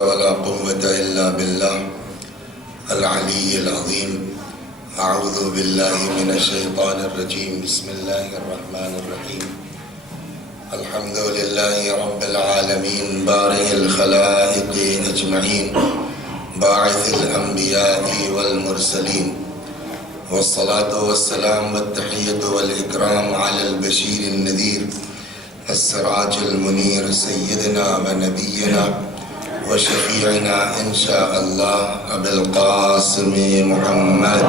ولا قوة إلا بالله العلي العظيم. أعوذ بالله من الشيطان الرجيم. بسم الله الرحمن الرحيم. الحمد لله رب العالمين بارئ الخلائق أجمعين باعث الأنبياء والمرسلين، والصلاة والسلام والتحية والإكرام على البشير النذير السراج المنير سيدنا ونبينا وشفيعنا إن شاء الله أبي القاسم محمد.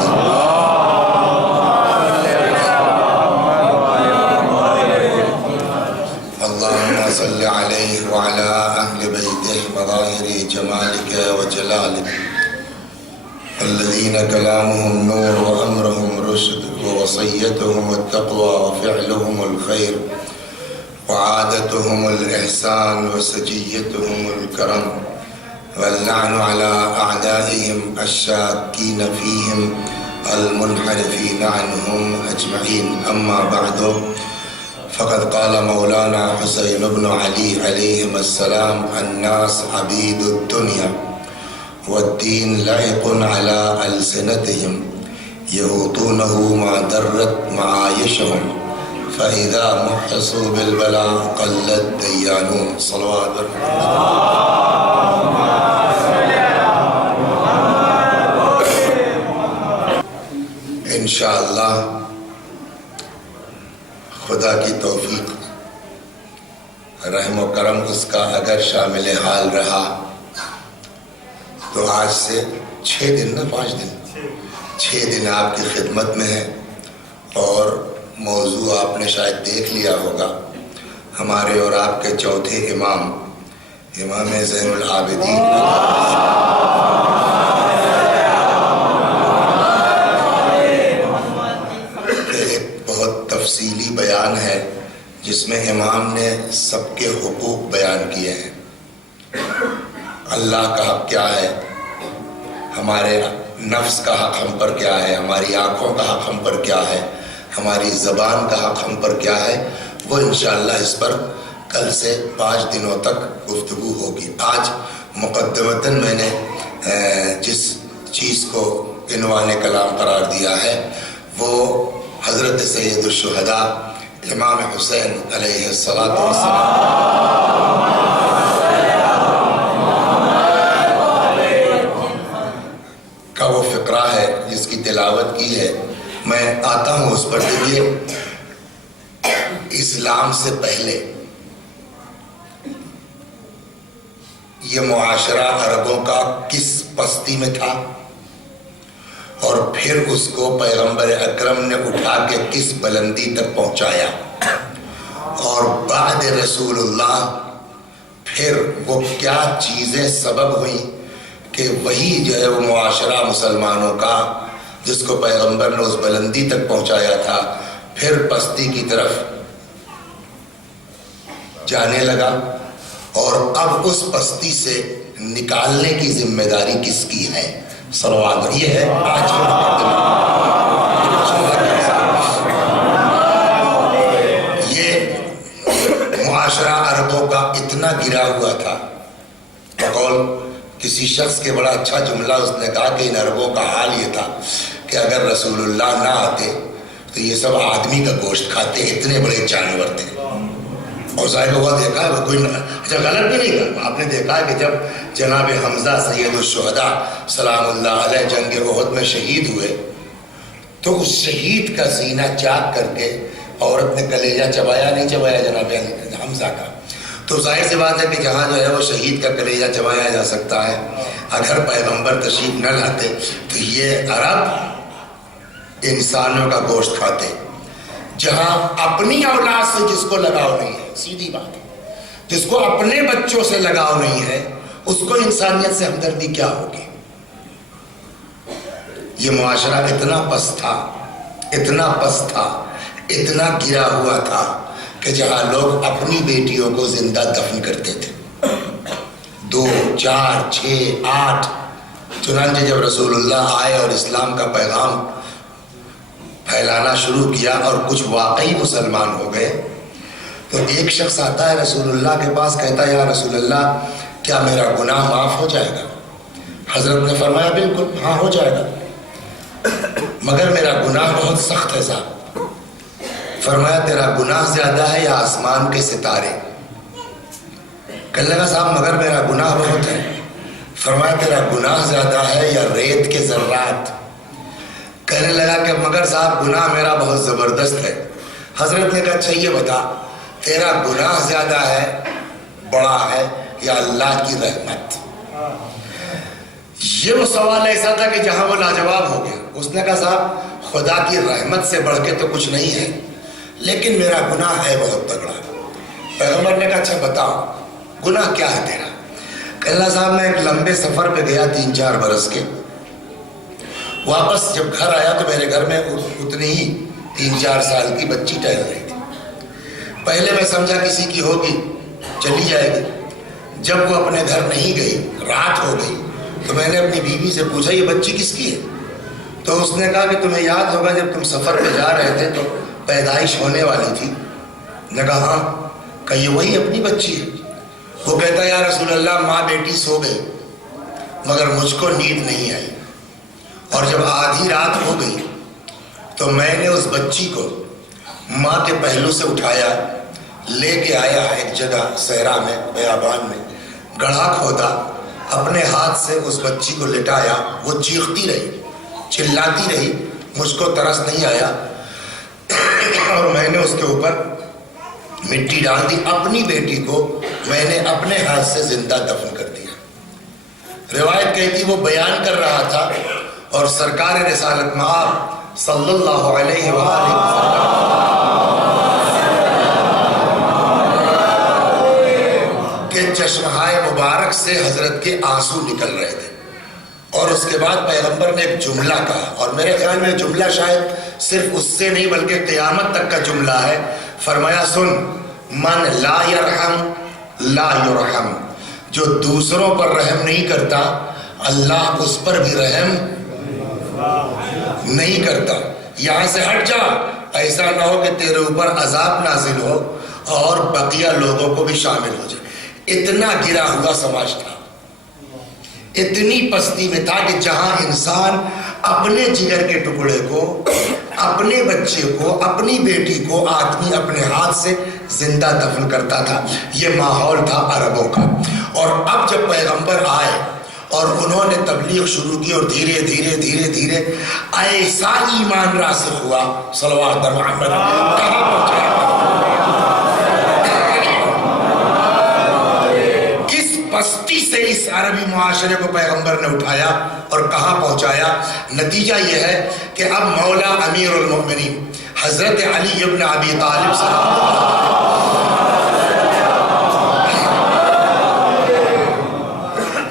اللهم صل عليه وعلى أهل بيته مظاهر جمالك وجلالك الذين كلامهم نور وأمرهم رشد ووصيتهم التقوى وفعلهم الخير وعادتهم الإحسان وسجيتهم الكرم، واللعن على أعدائهم الشاكين فيهم المنحرفين عنهم أجمعين. أما بعد، فقد قال مولانا حسين بن علي عليهم السلام: الناس عبيد الدنيا والدين لعق على ألسنتهم يهوطونه ما درت معايشهم فإذا محصوا بالبلاء قل الديانون. صلوات انشاءاللہ خدا کی توفیق رحم و کرم اس کا اگر شامل حال رہا تو آج سے 6 دن آپ کی خدمت میں ہے، اور موضوع آپ نے شاید دیکھ لیا ہوگا. ہمارے اور آپ کے چوتھے امام زین العابدین ایک بہت تفصیلی بیان ہے جس میں امام نے سب کے حقوق بیان کیے ہیں. اللہ کا حق کیا ہے، ہمارے نفس کا حق ہم پر کیا ہے، ہماری آنکھوں کا حق ہم پر کیا ہے، ہماری زبان کا حق ہم پر کیا ہے. وہ انشاءاللہ اس پر کل سے 5 دنوں تک گفتگو ہوگی. آج مقدمتاً میں نے جس چیز کو عنوان کلام قرار دیا ہے وہ حضرت سید الشہداء امام حسین علیہ الصلاۃ والسلام کا وہ فقرہ ہے جس کی تلاوت کی ہے. میں آتا ہوں اس پر. دیکھیے، اسلام سے پہلے یہ معاشرہ عربوں کا کس پستی میں تھا، اور پھر اس کو پیغمبر اکرم نے اٹھا کے کس بلندی تک پہنچایا، اور بعد رسول اللہ پھر وہ کیا چیزیں سبب ہوئی کہ وہی جو ہے وہ معاشرہ مسلمانوں کا جس کو پیغمبر نے اس بلندی تک پہنچایا تھا پھر پستی کی طرف جانے لگا. اور اب اس پستی سے نکالنے کی ذمہ داری کس کی ہے؟ صلوات. یہ ہے آج یہ معاشرہ عربوں کا اتنا گرا ہوا تھا. بقول کسی شخص کے بڑا اچھا جملہ اس نے کہا کہ ان عربوں کا حال یہ تھا کہ اگر رسول اللہ نہ آتے تو یہ سب آدمی کا گوشت کھاتے، اتنے بڑے جانور تھے. اور ظاہر ہوا دیکھا ہے کوئی اچھا غلط بھی نہیں کہا. آپ نے دیکھا ہے کہ جب جناب حمزہ سید الشہداء سلام اللہ علیہ جنگ احد میں شہید ہوئے تو اس شہید کا سینہ چاک کر کے عورت نے کلیجہ چبایا نہیں چبایا جناب حمزہ کا. تو ظاہر سی بات ہے کہ جہاں جو ہے وہ شہید کا کلیجہ چبایا جا سکتا ہے، اگر پیغمبر تشریف نہ لاتے تو یہ عرب انسانوں کا گوشت کھاتے. جہاں اپنی اولاد سے جس کو لگاؤ نہیں ہے، سیدھی بات ہے، جس کو اپنے بچوں سے لگاؤ نہیں ہے اس کو انسانیت سے ہمدردی کیا ہوگی؟ یہ معاشرہ اتنا پست تھا، اتنا گرا ہوا تھا کہ جہاں لوگ اپنی بیٹیوں کو زندہ دفن کرتے تھے، 2 4 6 8. چنانچہ جب رسول اللہ آئے اور اسلام کا پیغام پھیلانا شروع کیا اور کچھ واقعی مسلمان ہو گئے تو ایک شخص آتا ہے رسول اللہ کے پاس، کہتا ہے یا رسول اللہ کیا میرا گناہ معاف ہو جائے گا؟ حضرت نے فرمایا بالکل ہاں ہو جائے گا، مگر میرا گناہ بہت سخت ہے صاحب۔ فرمایا تیرا گناہ زیادہ ہے یا آسمان کے ستارے؟ کہنے لگا صاحب مگر میرا گناہ بہت ہے۔ فرمایا تیرا گناہ زیادہ ہے یا ریت کے ذرات؟ کہنے لگا کہ مگر صاحب گناہ میرا بہت زبردست ہے۔ حضرت نے کہا اچھا یہ بتا تیرا گناہ زیادہ ہے بڑا ہے یا اللہ کی رحمت؟ یہ وہ سوال ایسا تھا کہ جہاں وہ لاجواب ہو گیا۔ اس نے کہا صاحب خدا کی رحمت سے بڑھ کے تو کچھ نہیں ہے، لیکن میرا گناہ ہے بہت تگڑا۔ پیغمبر نے کہا اچھا بتاؤ گناہ کیا ہے تیرا؟ کہنا صاحب میں ایک لمبے سفر پہ گیا 3-4 برس کے، واپس جب گھر آیا تو میرے گھر میں اتنی ہی 3-4 سال کی بچی ٹہل رہی تھی۔ پہلے میں سمجھا کسی کی ہوگی چلی جائے گی۔ جب وہ اپنے گھر نہیں گئی، رات ہو گئی، تو میں نے اپنی بیوی سے پوچھا یہ بچی کس کی ہے؟ تو اس نے کہا کہ تمہیں یاد ہوگا جب تم سفر پہ جا رہے تھے تو پیدائش ہونے والی تھی۔ نے کہا ہاں۔ کہ یہ وہی اپنی بچی ہے؟ وہ کہتا ہے یا رسول اللہ ماں بیٹی سو گئی مگر مجھ کو نیند نہیں آئی، اور جب آدھی رات ہو گئی تو میں نے اس بچی کو ماں کے پہلو سے اٹھایا، لے کے آیا ایک جگہ صحرا میں، بیابان میں، گڑھا کھودا، اپنے ہاتھ سے اس بچی کو لٹایا، وہ چیختی رہی، چلاتی رہی، مجھ کو ترس نہیں آیا، اور میں نے اس کے اوپر مٹی ڈال دی۔ اپنی بیٹی کو میں نے اپنے ہاتھ سے زندہ دفن کر دیا۔ روایت کہتی وہ بیان کر رہا تھا اور سرکار رسالت مآب صلی اللہ علیہ وآلہ وسلم کے چشمہائے مبارک سے حضرت کے آنسو نکل رہے تھے، اور اس کے بعد پیغمبر نے ایک جملہ کہا، اور میرے خیال میں جملہ شاید صرف اس سے نہیں بلکہ قیامت تک کا جملہ ہے۔ فرمایا سن من لا یرحم لا یرحم، جو دوسروں پر رحم نہیں کرتا اللہ اس پر بھی رحم نہیں کرتا۔ یہاں سے ہٹ جا، ایسا نہ ہو کہ تیرے اوپر عذاب نازل ہو اور بقیہ لوگوں کو بھی شامل ہو جائے۔ اتنا گرا ہوا سماج تھا، اتنی پستی میں تھا کہ جہاں انسان اپنے جگر کے ٹکڑے کو، اپنے بچے کو، اپنی بیٹی کو آدمی اپنے ہاتھ سے زندہ دفن کرتا تھا۔ یہ ماحول تھا عربوں کا۔ اور اب جب پیغمبر آئے اور انہوں نے تبلیغ شروع کی اور دھیرے دھیرے دھیرے دھیرے ایسا ایمان راسخ ہوا، صلوات محمد، کہاں پہنچایا؟ پستی سے اس عربی معاشرے کو پیغمبر نے اٹھایا اور کہاں پہنچایا؟ نتیجہ یہ ہے کہ اب مولا امیر المؤمنین حضرت علی ابن ابی طالب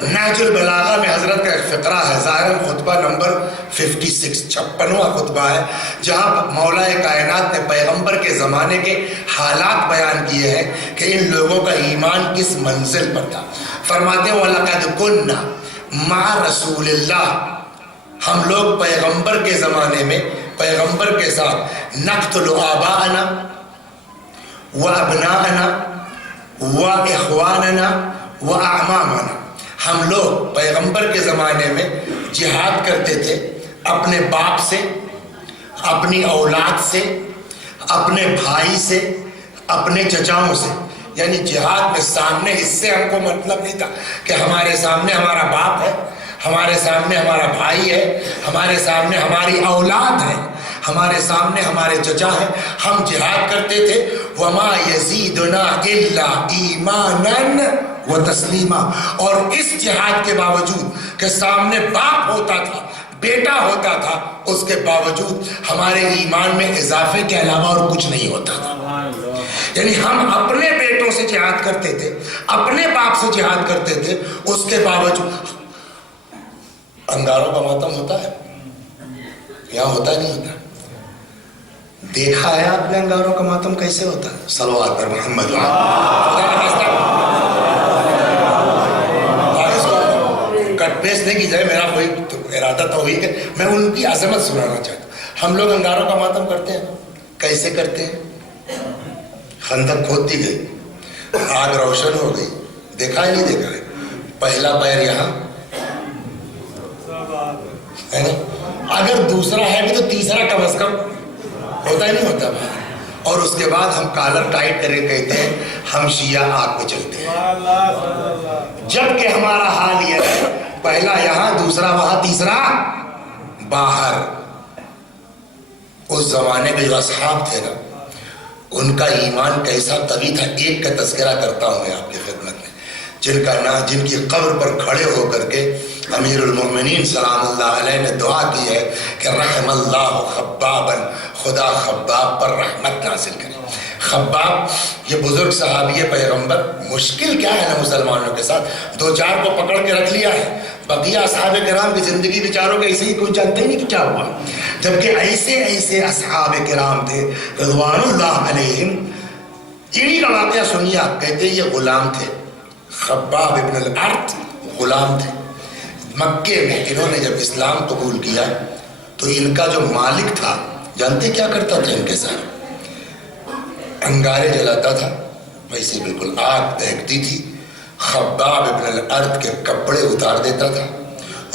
نہج البلاغہ میں حضرت کا ایک فقرہ ہے، ظاہراً خطبہ نمبر 56، 56واں خطبہ ہے، جہاں مولا کائنات نے پیغمبر کے زمانے کے حالات بیان کیے ہیں کہ ان لوگوں کا ایمان کس منزل پر تھا۔ فرماتے ہیں وَلَقَدْ كُنَّا مَعَ رَسُولِ اللَّهِ، ہم لوگ پیغمبر کے زمانے میں پیغمبر کے ساتھ نقتل آباءنا وابناءنا واخواننا واعمامنا، ہم لوگ پیغمبر کے زمانے میں جہاد کرتے تھے اپنے باپ سے، اپنی اولاد سے، اپنے بھائی سے، اپنے چچاؤں سے۔ یعنی جہاد میں سامنے اس سے ہم کو مطلب نہیں تھا کہ ہمارے سامنے ہمارا باپ ہے، ہمارے سامنے ہمارا بھائی ہے، ہمارے سامنے ہماری اولاد ہے، ہمارے سامنے ہمارے چچا ہیں، ہم جہاد کرتے تھے۔ وَمَا يَزِيدُنَا إِلَّا إِيمَانًا وَتَسْلِيمًا، اور اس جہاد کے باوجود کہ سامنے باپ ہوتا تھا، بیٹا ہوتا تھا، اس کے باوجود ہمارے ایمان میں اضافے کے علاوہ اور کچھ نہیں ہوتا تھا۔ یعنی ہم اپنے بیٹوں سے جہاد کرتے تھے، اپنے باپ سے جہاد کرتے تھے، اس کے باوجود انگاروں کا ماتم ہوتا ہے یہاں ہوتا نہیں ہوتا؟ دیکھا ہے آپ نے انگاروں کا ماتم کیسے ہوتا ہے؟ صلوات پر محمد کٹ پیس نہیں کی جائے، میرا کوئی ارادہ تو ہوئی کہ میں ان کی عظمت سنانا چاہتا ہوں۔ ہم لوگ انگاروں کا ماتم کرتے ہیں، کیسے کرتے ہیں؟ خندق کھود دی گئی، آگ روشن ہو گئی، دیکھا ہے نہیں دیکھا ہے؟ پہلا پیر یہاں ہے نا, اگر دوسرا ہے بھی تو تیسرا کم از کم ہوتا ہی نہیں ہوتا. اور اس کے بعد ہم کالر ٹائٹ کر کے کہتے ہیں ہم شیعہ آگ پہ چلتے ہیں, جبکہ ہمارا حال یہ ہے پہلا یہاں, دوسرا وہاں, تیسرا باہر. اس زمانے میں جو اصحاب تھے نا, ان کا ایمان کیسا قوی تھا. ایک کا تذکرہ کرتا ہوں میں آپ کی خدمت میں, جن کا نام, جن کی قبر پر کھڑے ہو کر کے امیر المومنین سلام اللہ علیہ نے دعا کی ہے کہ رحم اللہ خبابا, خدا خباب پر رحمت نازل کرے. خباب یہ بزرگ صحابی پیغمبر, مشکل کیا ہے نا مسلمانوں کے ساتھ, دو چار کو پکڑ کے رکھ لیا ہے, بقیہ اصحاب کرام کی زندگی بیچاروں کے ایسے ہی کوئی جانتے ہی نہیں کہ کیا ہوا. جبکہ ایسے ایسے اصحاب کرام تھے رضوان اللہ علیہم. انہی کا واقعہ سنیے آپ. کہتے ہیں یہ غلام تھے, خباب ابن الارت غلام تھے. مکے میں انہوں نے جب اسلام قبول کیا تو ان کا جو مالک تھا جانتے کیا کرتا تھا ان کے ساتھ؟ انگارے جلاتا تھا, ویسے بالکل آگ دہکتی تھی. خباب ابن الارت کے کپڑے اتار دیتا تھا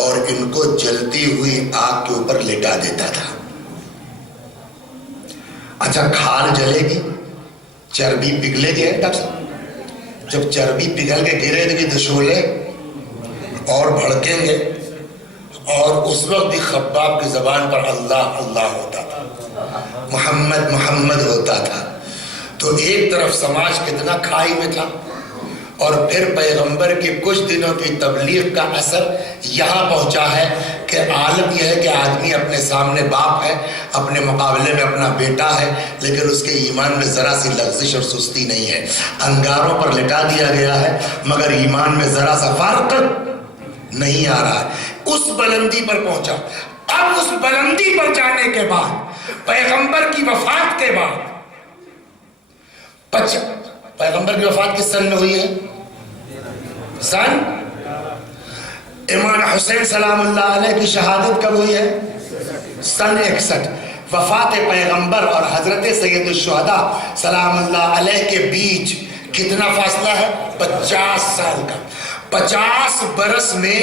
اور ان کو جلتی ہوئی آگ کے اوپر لٹا دیتا تھا. اچھا کھال جلے گی, چربی پگھلے گی, ڈاکٹر صاحب جب چربی پگھل کے گرے گی تو شعلے اور بھڑکیں گے, اور اس وقت بھی خباب کی زبان پر اللہ اللہ ہوتا تھا, محمد محمد ہوتا تھا. تو ایک طرف سماج کتنا کھائی میں تھا, اور پھر پیغمبر کی کچھ دنوں کی تبلیغ کا اثر یہاں پہنچا ہے کہ عالم یہ ہے کہ آدمی اپنے سامنے باپ ہے, اپنے مقابلے میں اپنا بیٹا ہے, لیکن اس کے ایمان میں ذرا سی لغزش اور سستی نہیں ہے. انگاروں پر لٹا دیا گیا ہے مگر ایمان میں ذرا سا فرق نہیں آ رہا ہے. اس بلندی پر پہنچا. اب اس بلندی پر جانے کے بعد پیغمبر کی وفات کے بعد, پیغمبر کی وفات کس سن میں ہوئی ہے؟ سن امام حسین سلام اللہ علیہ کی شہادت کب ہوئی ہے؟ سن 61. وفات پیغمبر اور حضرت سید الشہداء سلام اللہ علیہ کے بیچ کتنا فاصلہ ہے؟ 50 سال کا. 50 برس میں,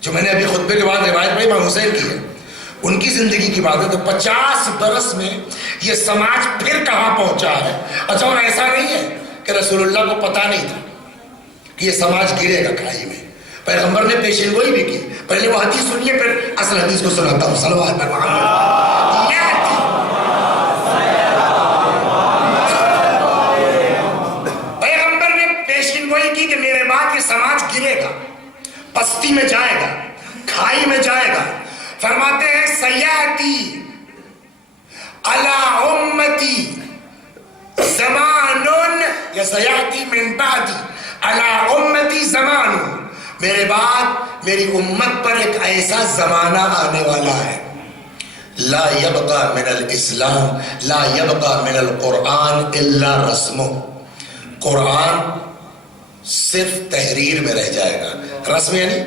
جو میں نے ابھی خطبے کے بعد روایت پڑھی امام حسین کی ہے, ان کی زندگی کی بات ہے, تو 50 برس میں یہ سماج پھر کہاں پہنچا ہے. اچھا اور ایسا نہیں ہے کہ رسول اللہ کو پتا نہیں تھا کہ یہ سماج گرے گا کھائی میں. پیغمبر نے پیشین گوئی بھی کی. پہلے وہ حدیث سنیے پھر اصل حدیث کو سناتا ہوں. صلوات پر محمد. پیغمبر نے پیشین گوئی کی کہ میرے بعد یہ سماج گرے گا, پستی میں جائے گا, کھائی میں جائے گا. فرماتے ہیں سیاتی علی امتی زمانون, یا سیاتی من بعدی علی امتی زمانون, میرے بعد میری امت پر ایک ایسا زمانہ آنے والا ہے, لا یبقى من الاسلام لا یبقى من القرآن الا رسمو. قرآن صرف تحریر میں رہ جائے گا. رسم یعنی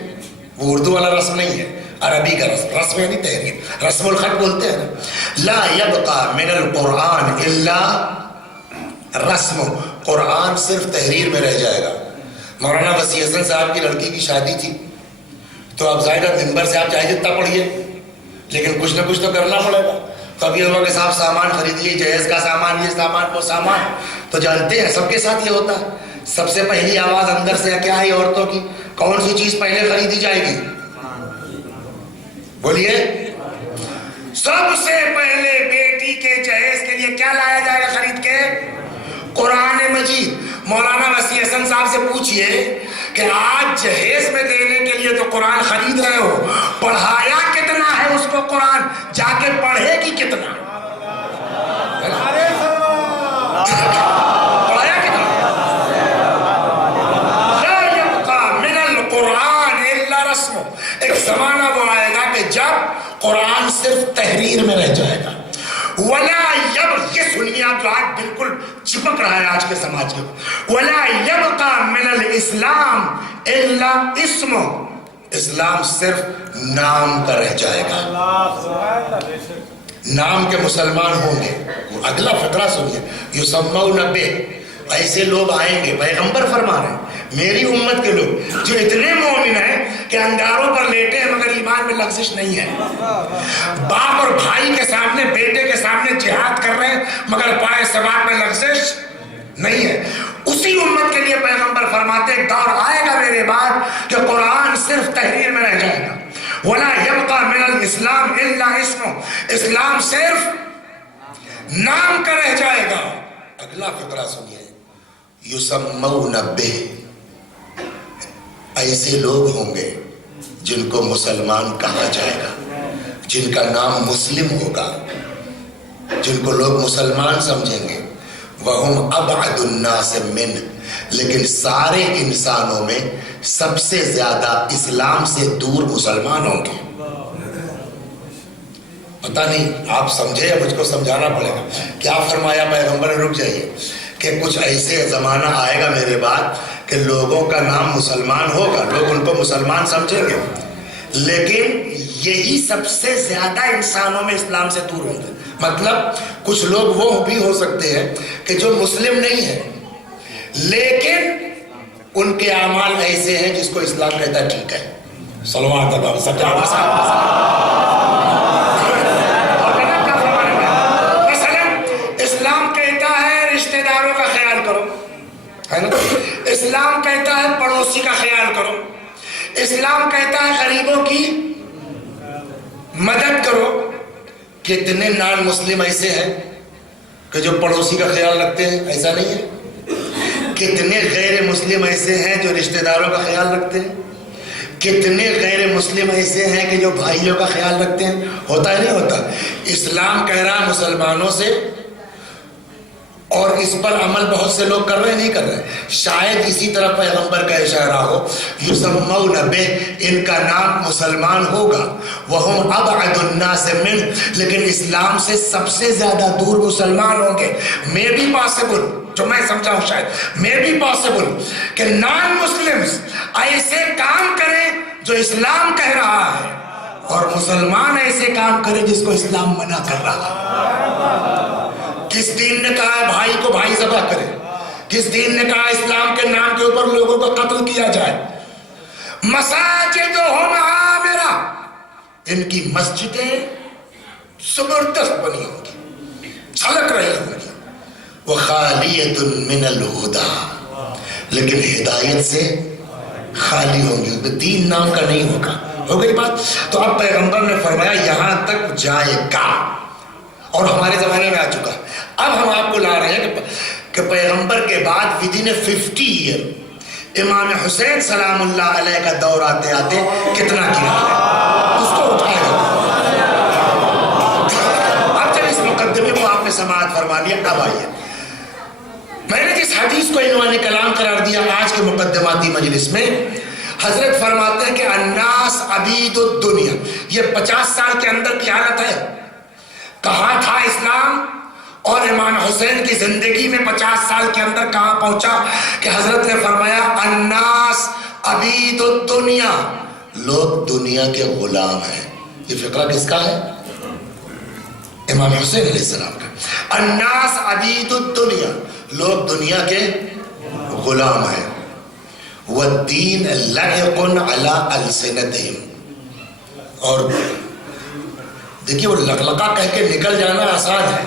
وہ اردو والا رسم نہیں ہے, عربی کا رسم. رسم یعنی تحریر, رسم الخط بولتے ہیں نا. لا یبقى من القرآن الا رسم, قرآن صرف تحریر میں رہ جائے گا. مولانا وسیع حسن صاحب کی لڑکی کی شادی تھی, تو اب ظاہر ممبر سے آپ چاہے جتنا پڑھیے لیکن کچھ نہ کچھ تو کرنا پڑے گا. کبھی ہوا کہ صاحب سامان خریدیے, جہیز کا سامان, یہ سامان وہ سامان, تو جانتے ہیں سب کے ساتھ یہ ہوتا ہے. سب سے پہلی آواز اندر سے کیا ہے عورتوں کی؟ کون سی چیز پہلے خریدی جائے گی؟ بولیے. سب سے پہلے بیٹی کے جہیز کے لیے کیا لایا جائے گا خرید کے؟ قرآن مجید. مولانا وسیع حسن صاحب سے پوچھئے کہ آج جہیز میں دینے کے لیے تو قرآن خرید رہے ہو, پڑھایا کتنا ہے اس کو قرآن, جا کے پڑھے گی کتنا؟ پڑھایا کتنا؟ لا یبقى من القرآن الا رسم. ایک زمانہ وہ آئے گا کہ جب قرآن صرف تحریر میں رہ جائے گا. ولا یہ سنیے آپ جو آج بالکل چپک رہا ہے آج کے سماج کے, ولا یبقى من الاسلام الا اسم. اسلام صرف نام کا رہ جائے گا, نام کے مسلمان ہوں گے. اگلا فقرہ سنیے, یسمون بہ, ایسے لوگ آئیں گے. پیغمبر فرما رہے ہیں میری امت کے لوگ جو اتنے مومن ہیں کہ انگاروں پر لیٹے ہیں مگر ایمان میں لغزش نہیں ہے، باپ اور بھائی کے سامنے بیٹے کے سامنے جہاد کر رہے ہیں مگر پائے ثبات میں لغزش نہیں ہے، اسی امت کے لیے پیغمبر فرماتے ایک دور آئے گا میرے بعد کہ قرآن صرف تحریر میں رہ جائے گا، وَلَا يَبْقَى مِنَ الْإِسْلَامِ إِلَّا اسْمُ، اسلام صرف نام کا رہ جائے گا۔ اگلا فقرہ سنیے، یسمون بہ، ایسے لوگ ہوں گے جن کو مسلمان کہا جائے گا، جن کا نام مسلم ہوگا، جن کو لوگ مسلمان سمجھیں گے، وَهُمْ أَبْعَدُ النَّاسِ مِنْ، لیکن سارے انسانوں میں سب سے زیادہ اسلام سے دور مسلمان ہوں گے۔ پتہ نہیں آپ سمجھے یا مجھ کو سمجھانا پڑے گا کیا فرمایا پیغمبر؟ رک جائیے کہ کچھ ایسے زمانہ آئے گا میرے بعد کہ لوگوں کا نام مسلمان ہوگا، لوگ ان کو مسلمان سمجھیں گے، لیکن یہی سب سے زیادہ انسانوں میں اسلام سے دور ہوں گے۔ مطلب کچھ لوگ وہ بھی ہو سکتے ہیں کہ جو مسلم نہیں ہیں لیکن ان کے اعمال ایسے ہیں جس کو اسلام کہتا ہے ٹھیک ہے، صلوات اللہ سب جانا ہے نا، اسلام کہتا ہے پڑوسی کا خیال کرو، اسلام کہتا ہے غریبوں کی مدد کرو۔ کتنے نان مسلم ایسے ہیں کہ جو پڑوسی کا خیال رکھتے ہیں؟ ایسا نہیں ہے۔ کتنے غیر مسلم ایسے ہیں جو رشتہ داروں کا خیال رکھتے ہیں؟ کتنے غیر مسلم ایسے ہیں کہ جو بھائیوں کا خیال رکھتے ہیں؟ ہوتا ہے نہیں ہوتا؟ اسلام کہہ رہا ہے مسلمانوں سے، اور اس پر عمل بہت سے لوگ کر رہے ہیں نہیں کر رہے، شاید اسی طرح پیغمبر کا اشارہ ہو، یسمون بہ، ان کا نام مسلمان ہوگا، وہم ابعد الناس من، لیکن اسلام سے سب سے زیادہ دور مسلمان ہوں گے۔ میں بھی پاسبل، جو میں سمجھا ہوں شاید میں بھی پاسبل کہ نان مسلمز ایسے کام کریں جو اسلام کہہ رہا ہے، اور مسلمان ایسے کام کرے جس کو اسلام منع کر رہا ہے۔ کس دین نے کہا ہے بھائی کو بھائی ذبح کرے؟ کس دین نے کہا اسلام کے نام کے اوپر لوگوں کو قتل کیا جائے؟ مساجدہم عامرہ، ان کی مسجدیں زبردست بنی ہوں گی، چھلک رہی ہوں گی، وخالیۃ من الہدی، لیکن ہدایت سے خالی ہوں گی، دین نام کا نہیں ہوگا۔ ہو گئی بات؟ تو اب پیغمبر نے فرمایا یہاں تک جائے گا، اور ہمارے زمانے میں آ چکا۔ اب ہم آپ کو لا رہے ہیں کہ پیغمبر کے بعد ودن 50 ایئر امام حسین سلام اللہ علیہ کا دور آتے آتے کتنا گرا ہے، اس کو اٹھائے گا۔ اب جب اس مقدمے کو آپ نے سماعت فرما لیا، اب آئیے، میں نے جس حدیث کو عنوان کلام قرار دیا آج کے مقدماتی مجلس میں، حضرت فرماتے ہیں کہ الناس عبید الدنیا، یہ 50 سال کے اندر کی حالت ہے۔ کہاں تھا اسلام اور امام حسین کی زندگی میں 50 سال کے اندر کہاں پہنچا کہ حضرت نے فرمایا الناس عبید الدنیا، لوگ دنیا کے غلام ہیں۔ یہ فقرہ کس کا ہے؟ امام حسین علیہ السلام کا۔ الناس عبید الدنیا، لوگ دنیا کے غلام ہیں۔ والدین لائق علی السنتہم، اور دیکھیے وہ لقلقہ کہہ کے نکل جانا آسان ہے،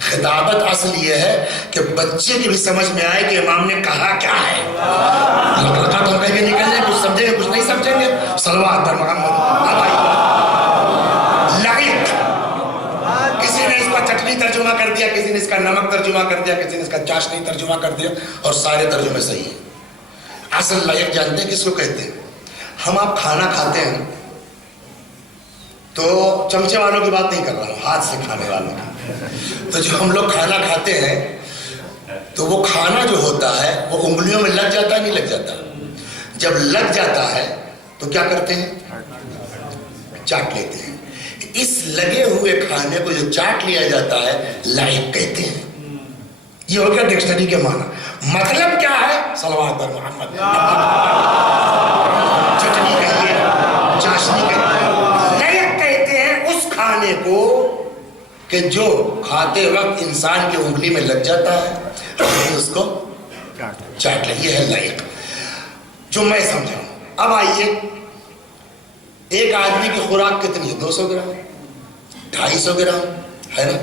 خطابت اصل یہ ہے کہ بچے کی بھی سمجھ میں آئے کہ امام نے کہا کیا ہے۔ لقلقہ تو ہم کہہ کے نکل جائیں، کچھ سمجھیں گے کچھ نہیں سمجھیں گے، صلوات پر محمد۔ اب آئیے، لائق، کسی نے اس کا چٹنی ترجمہ کر دیا، کسی نے اس کا نمک ترجمہ کر دیا، کسی نے اس کا چاشنی ترجمہ کر دیا، اور سارے ترجمے صحیح ہیں۔ اصل لائق جانتے ہیں کس کو کہتے ہیں؟ ہم آپ کھانا کھاتے ہیں تو چمچے والوں کی بات نہیں کر رہا ہوں، ہاتھ سے کھانے والوں کی۔ تو جو ہم لوگ کھانا کھاتے ہیں تو وہ کھانا جو ہوتا ہے وہ انگلیوں میں لگ جاتا ہے نہیں لگ جاتا؟ جب لگ جاتا ہے تو کیا کرتے ہیں؟ چاٹ لیتے ہیں۔ اس لگے ہوئے کھانے کو جو چاٹ لیا جاتا ہے لائق کہتے ہیں۔ یہ ہو گیا ڈکشنری کے معنی۔ مطلب کیا ہے؟ صلوات پر محمد۔ چٹنی کہیے، چاشنی کہیے، کھانے کو کہ جو کھاتے وقت انسان کی انگلی میں لگ جاتا ہے اس کو چاٹ لے، یہ ہے لائق۔ جو میں سمجھاؤں. اب آئیے, ایک آدمی کی خوراک کتنی ہے؟ 200 گرام, 250 گرام ہے نا.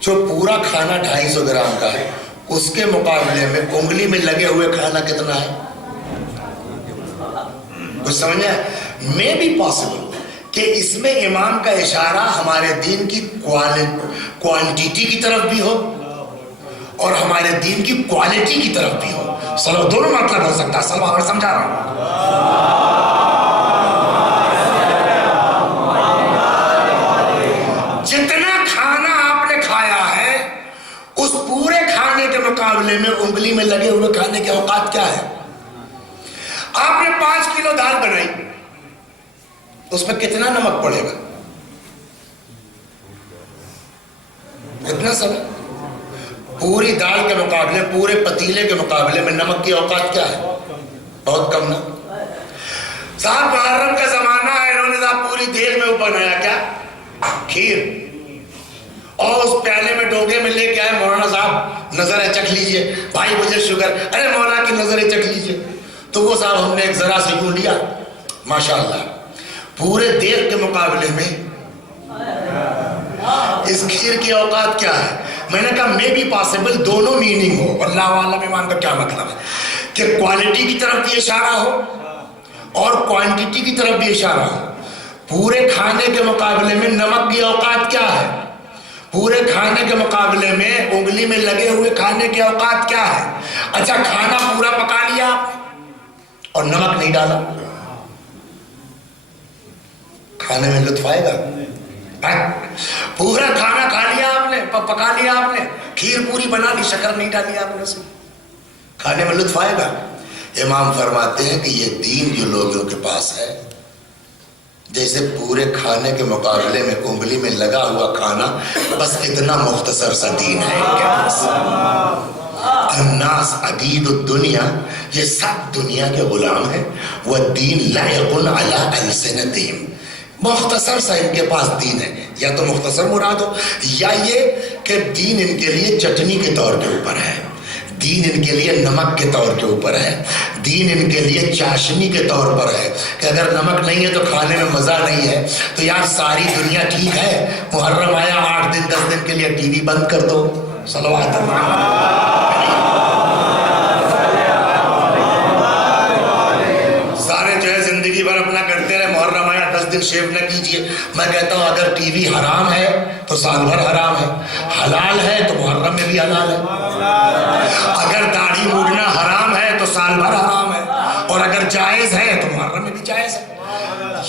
جو پورا کھانا 250 گرام کا ہے, اس کے مقابلے میں انگلی میں لگے ہوئے کھانا کتنا ہے؟ کچھ سمجھا؟ میں بھی پاسبل کہ اس میں امام کا اشارہ ہمارے دین کی کوانٹیٹی کی طرف بھی ہو اور ہمارے دین کی کوالٹی کی طرف بھی ہو. سلو دونوں مطلب ہو سکتا ہے. سلو میں سمجھا رہا ہوں. جتنا کھانا آپ نے کھایا ہے اس پورے کھانے کے مقابلے میں انگلی میں لگے ہوئے کھانے کے اوقات کیا ہے؟ آپ نے 5 کلو دال بنائی, اس میں کتنا نمک پڑے گا؟ کتنا سب؟ پوری دال کے مقابلے, پورے پتیلے کے مقابلے میں نمک کی اوقات کیا ہے؟ بہت کم نا صاحب. محرم کا زمانہ ہے, انہوں نے پوری دیر میں اوپر بنایا کیا؟ کھیر, اور اس پیالے میں ڈوگے میں لے کے آئے. مولانا صاحب نظر ہے چکھ لیجئے. بھائی مجھے شوگر. ارے مولانا کی نظر ہے چکھ لیجئے. تو وہ صاحب ہم نے ایک ذرا سے یوں لیا, ماشاءاللہ پورے دیر کے مقابلے میں اس کھیر کی اوقات کیا ہے؟ میں نے کہا میں بھی پاسبل دونوں میننگ ہو. اللہ عالم ایمان کا کیا مطلب ہے کہ کوالٹی کی طرف بھی اشارہ ہو اور کوانٹیٹی کی طرف بھی اشارہ ہو. پورے کھانے کے مقابلے میں نمک کی اوقات کیا ہے؟ پورے کھانے کے مقابلے میں انگلی میں لگے ہوئے کھانے کی اوقات کیا ہے؟ اچھا کھانا پورا پکا لیا آپ اور نمک نہیں ڈالا, کھانے میں لطف آئے گا؟ پورا کھانا کھا لیا آپ نے, پکا لیا آپ نے, کھیر پوری بنا لی, شکر نہیں ڈالی آپ نے, کھانے میں لطف آئے گا؟ امام فرماتے ہیں کہ یہ دین جو لوگوں کے پاس ہے, جیسے پورے کھانے کے مقابلے میں انگلی میں لگا ہوا کھانا, بس اتنا مختصر سا دین ہے ان کے پاس. الناس عبید الدنیا, یہ سب دنیا کے غلام ہیں. والدین لائق علی السنتہم, مختصر سا ان کے پاس دین ہے. یا تو مختصر مراد ہو, یا یہ کہ دین ان کے لیے چٹنی کے طور کے اوپر ہے, دین ان کے لیے نمک کے طور کے اوپر ہے, دین ان کے لیے چاشنی کے طور پر ہے کہ اگر نمک نہیں ہے تو کھانے میں مزہ نہیں ہے. تو یار ساری دنیا ٹھیک ہے, محرم آیا 8 دن 10 دن کے لیے ٹی وی بند کر دو. صلوات اللہ. سارے جو ہے زندگی بھر اپنا کرتے رہے, محرم آیا 10 دن شیو نہ کیجئے. میں کہتا ہوں اگر ٹی وی حرام ہے تو سال بھر حرام ہے, حلال ہے تو محرم میں بھی حلال ہے. اگر داڑھی موڑنا حرام ہے تو سال بھر حرام ہے, اور اگر جائز ہے تو محرم میں بھی جائز ہے.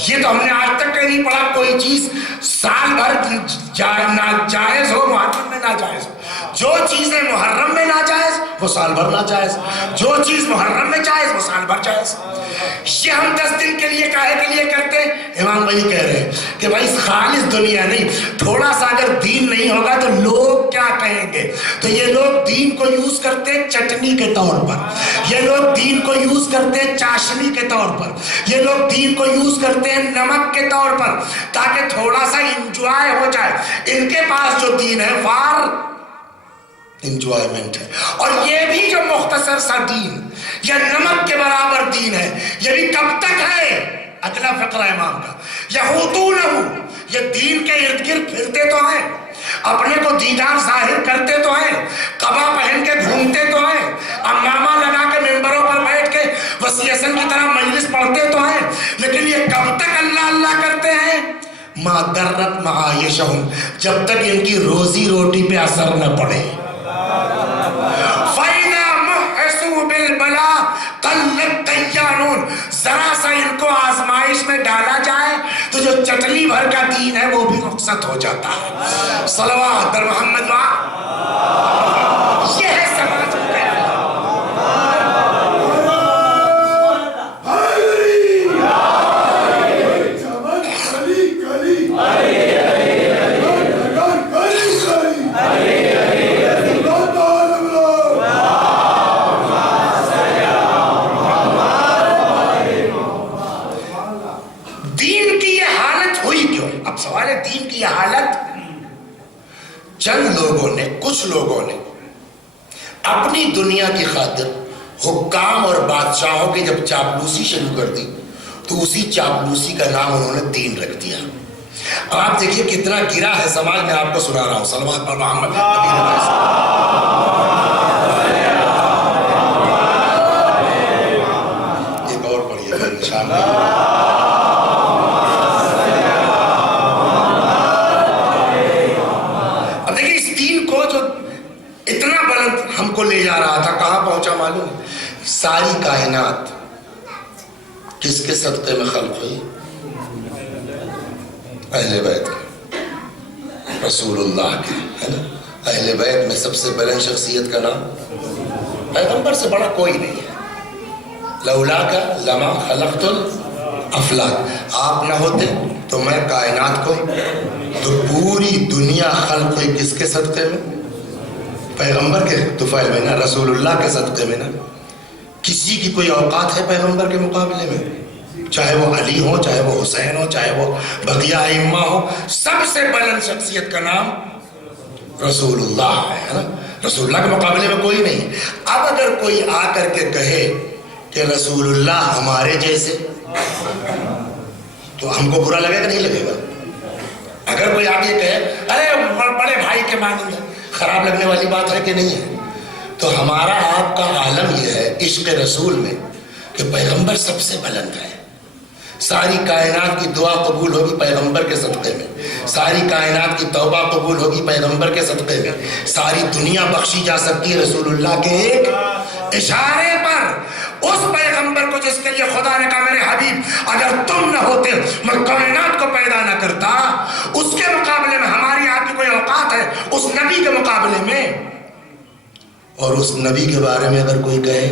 یہ تو ہم نے آج تک نہیں پڑھا کوئی چیز سال بھر ناجائز ہو محرم میں ناجائز ہو. جو چیزیں محرم میں ناجائز وہ سال بھر ناجائز, جو چیز محرم میں جائز وہ سال بھر جائز. یہ ہم 10 دن کے لیے کاہے کے لیے کرتے ہیں؟ امام وہی کہہ رہے ہیں کہ بھائی خالص دنیا نہیں, تھوڑا سا اگر دین نہیں ہوگا تو لوگ کیا کہیں گے. تو یہ لوگ دین کو یوز کرتے ہیں چٹنی کے طور پر, یہ لوگ دین کو یوز کرتے ہیں چاشنی کے طور پر, یہ لوگ دین کو یوز کرتے ہیں نمک کے طور پر, تاکہ تھوڑا سا انجوائے ہو جائے. ان کے پاس جو دین ہے وار انجوائمنٹ ہے. اور یہ بھی جو مختصر سا دین یا نمک کے برابر دین ہے, یہ بھی کب تک ہے؟ اگلا فقرہ امام کا, یہودونہ, یہ دین کے ارد گرد پھرتے تو ہیں, اپنے کو دیندار ظاہر کرتے تو ہیں, قبا پہن کے گھومتے تو ہیں, امامہ لگا کے ممبروں پر بیٹھ کے وصی حسن کی طرح مجلس پڑھتے تو ہیں, لیکن یہ کب تک اللہ اللہ کرتے ہیں؟ ما درت معایشہم, جب تک ان کی روزی روٹی پہ اثر نہ پڑے. فَإِذَا مُحِّسُوا بِالْبَلَاءِ قَلَّتْ دَيَّانُونَ, ذرا سا ان کو آزمائش میں ڈالا جائے تو جو چٹنی بھر کا دین ہے وہ بھی رخصت ہو جاتا ہے. صلوات در محمد وا, یہ ہے سماج. دین کی یہ حالت چند لوگوں نے, کچھ لوگوں نے اپنی دنیا کی خاطر حکام اور بادشاہوں کی جب چاپلوسی شروع کر دی تو اسی چاپلوسی کا نام انہوں نے دین رکھ دیا. آپ دیکھیے کتنا گرا ہے سماج. میں آپ کو سنا رہا ہوں صلوات پر محمد. ایک اور پڑھیے گا انشاءاللہ. اب دیکھیے اس دین کو جو اتنا بلند ہم کو لے جا رہا تھا کہاں پہنچا معلوم؟ ساری کائنات کس کے صدقے میں خلق ہوئی؟ اہل بیت کے، رسول اللہ کے، ہے نا. اہل بیت میں سب سے بلند شخصیت کا نام پیغمبر سے بڑا کوئی نہیں ہے. لولا کا لما خلقت الافلاک، آپ نہ ہوتے تو میں کائنات کو، تو پوری دنیا خلق ہوئی کس کے صدقے میں؟ پیغمبر کے طفیل میں نا، رسول اللہ کے صدقے میں نا. کسی کی کوئی اوقات ہے پیغمبر کے مقابلے میں؟ چاہے وہ علی ہو، چاہے وہ حسین ہو، چاہے وہ بقیہ ائمہ ہو، سب سے بلند شخصیت کا نام رسول اللہ ہے نا. رسول اللہ کے مقابلے میں کوئی نہیں. اب اگر کوئی آ کر کے کہے کہ رسول اللہ ہمارے جیسے، تو ہم کو برا لگے گا نہیں لگے گا؟ اگر کوئی آگے کہے ارے بڑے بھائی کے مانند، خراب لگنے والی بات ہے کہ نہیں ہے؟ تو ہمارا آپ کا عالم یہ ہے عشق رسول میں کہ پیغمبر سب سے بلند ہے. ساری کائنات کی دعا قبول ہوگی پیغمبر کے صدقے میں، ساری کائنات کی توبہ قبول ہوگی پیغمبر کے صدقے میں، ساری دنیا بخشی جا سکتی ہے رسول اللہ کے ایک اشارے پر. اس پیغمبر کو جس کے لیے خدا نے کہا میرے حبیب اگر تم نہ ہوتے میں کائنات کو پیدا نہ کرتا، اس کے مقابلے میں ہماری آپ کی کوئی اوقات ہے اس نبی کے مقابلے میں؟ اور اس نبی کے بارے میں اگر کوئی کہے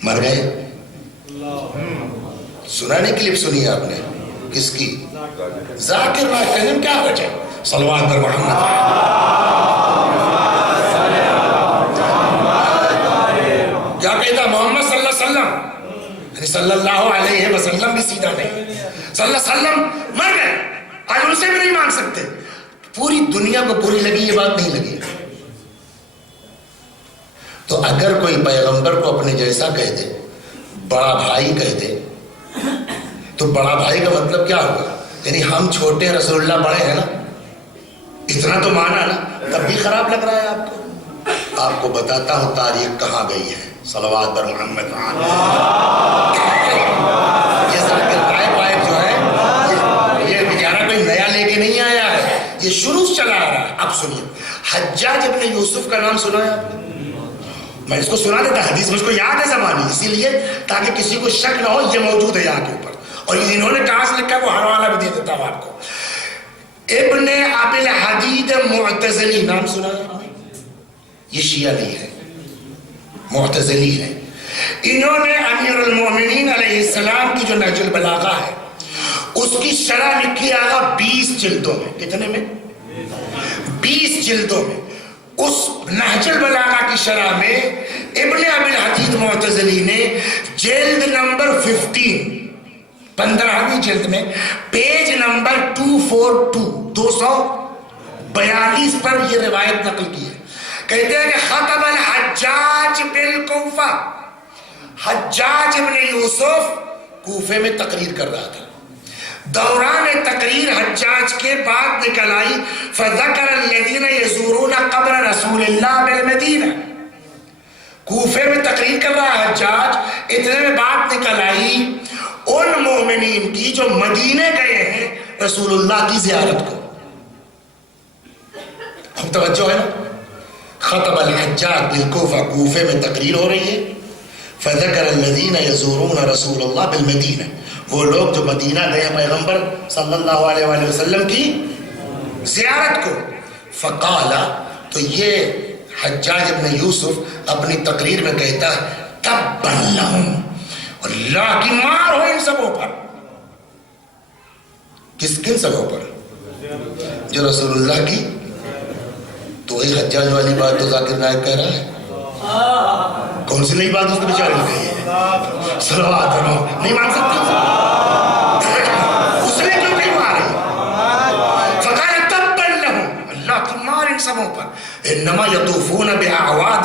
مر گئے. سنا نہیں کلپ سنی آپ نے کس کی؟ ذاکر نائک. کہنے میں کیا وجہ؟ صلوات پر محمد. کیا کہتا محمد صلی اللہ علیہ وسلم؟ یعنی صلی اللہ علیہ وسلم بھی سیدھا نہیں، صلی اللہ علیہ وسلم مر گئے، آج ان سے بھی نہیں مانگ سکتے. پوری دنیا کو بری لگی یہ بات نہیں لگی. تو اگر کوئی پیغمبر کو اپنے جیسا کہہ دے، بڑا بھائی کہہ دے، تو بڑا بھائی کا مطلب کیا ہوگا؟ یعنی ہم چھوٹے رسول اللہ بڑے ہیں نا، اتنا تو مانا نا، تب بھی خراب لگ رہا ہے آپ کو. آپ کو بتاتا ہوں تاریخ کہاں گئی ہے. صلوات پر محمد. یہ ذاکر نائک جو ہے یہ بیچارہ کوئی نیا لے کے نہیں آیا ہے، یہ شروع سے چلا آ رہا ہے. اب سنیے، حجاج ابن یوسف کا نام سنا ہے آپ نے؟ میں اس کو سنا دیتا، حدیث مجھ کو یاد ہے زبانی، اسی لیے تاکہ کسی کو شک نہ ہو یہ موجود ہے یہاں کے اوپر. اور یہ انہوں نے کہاں سے لکھا وہ ہر والا بھی دے دیتا ہوں آپ کو. ابن ابی الحدید معتزلی نام سنا ہے؟ یہ شیعہ نہیں ہے، معتزلی ہے. انہوں نے امیر المومنین علیہ السلام کی جو نہج البلاغہ ہے اس کی شرح لکھی آگا 20 جلدوں میں. کتنے میں؟ 20 جلدوں میں. اس نہج البلاغہ کی شرح میں ابن ابی الحدید معتزلی نے جلد نمبر 15ویں جلد میں پیج نمبر 242 242 پر یہ روایت نقل کی ہے. کہتے ہیں کہ خطب الحجاج بالکوفہ، حجاج ابن یوسف کوفے میں تقریر کر رہا تھا. دوران تقریر حجاج کے بعد نکل آئی فذکر الذین یزورون قبر رسول اللہ بالمدینہ. کوفے میں تقریر کر رہا ہے حجاج، اتنے میں بات نکل آئی ان مومنین کی جو مدینے گئے ہیں رسول اللہ کی زیارت کو. اب توجہ ہے نا. خطب الحجاج بالکوفہ، کوفے میں تقریر ہو رہی ہے. فذکر الذین یزورون رسول اللہ بالمدینہ، وہ لوگ جو مدینہ گئے پیغمبر صلی اللہ علیہ وآلہ وسلم کی زیارت کو. فقال، تو یہ حجاج ابن یوسف اپنی تقریر میں کہتا ہے تبا لہم، اللہ کی مار ہو ان سبوں پر. کن سبوں پر؟ جو رسول اللہ کی. تو وہی حجاج والی بات تو ذاکر نائک کہہ رہا ہے. کون سی نئی بات اس نے بیچارے نے کہی ہے؟ صلوات نہیں مان سکتے اس نے کیوں کہیں مار رہی؟ فقال تبا لہم، اللہ کی مار ان سبوں پر. انما یطوفون باعواد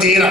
13,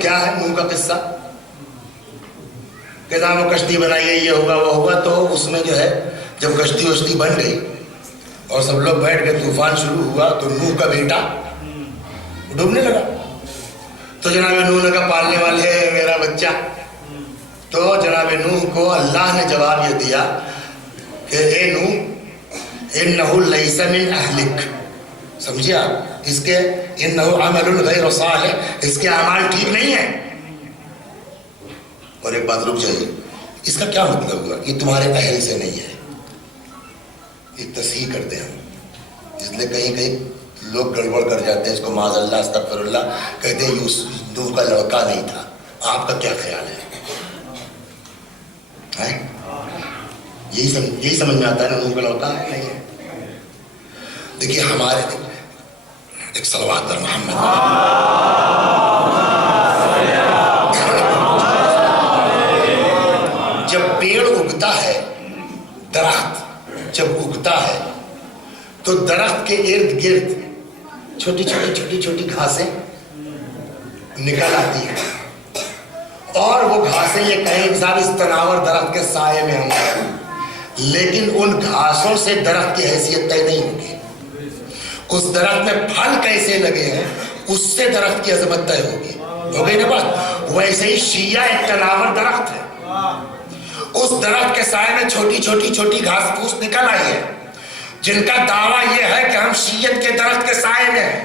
کیا ہے نوح کا قصہ؟ کہ وہ کشتی بنائی ہے، یہ ہوگا وہ ہوگا. تو اس میں جو ہے جب کشتی وشتی بن گئی اور سب لوگ بیٹھ کے طوفان شروع ہوا تو نوح کا بیٹا ڈوبنے لگا. تو جناب نوح نے کہا پالنے والے ہے میرا بچہ. تو جناب نوح کو اللہ نے جواب یہ دیا کہ اے نوح انہ لیس من اہلک. سمجھے آپ؟ اس کے انہ عمل غیر صالح، اس کے اعمال ٹھیک نہیں ہیں. اور ایک بات رک جائیے، اس کا کیا مطلب ہوا؟ یہ تمہارے اہل سے نہیں ہے. ایک تصحیح کرتے ہیں ہم، اس لیے کہیں کہیں لوگ گڑبڑ کر جاتے ہیں اس کو، معاذ اللہ استغفر اللہ، کہتے ہیں یوسف کا لڑکا نہیں تھا. آپ کا کیا خیال ہے؟ یہی سمجھ میں آتا ہے نا، نوح کا لڑکا ہے نہیں ہے. دیکھیے ہمارے ایک صلوات پر محمد، جب پیڑ اگتا ہے، درخت جب اگتا ہے تو درخت کے ارد گرد چھوٹی چھوٹی گھاسیں نکل آتی ہیں. اور وہ گھاسیں یہ کہیں کہ صاحب اس تناور درخت کے سائے میں ہم ہیں، لیکن ان گھاسوں سے درخت کی حیثیت طے نہیں ہوگی. اس درخت میں پھل کیسے لگے ہیں اس سے درخت کی عظمت طے ہوگی. ہو گئی نا بات؟ ویسے ہی شیعہ ایک تناور درخت ہے. اس درخت کے سائے میں چھوٹی گھاس پھوس نکل آئی ہے، جن کا دعویٰ یہ ہے کہ ہم شیعت کے درخت کے سائے میں ہیں،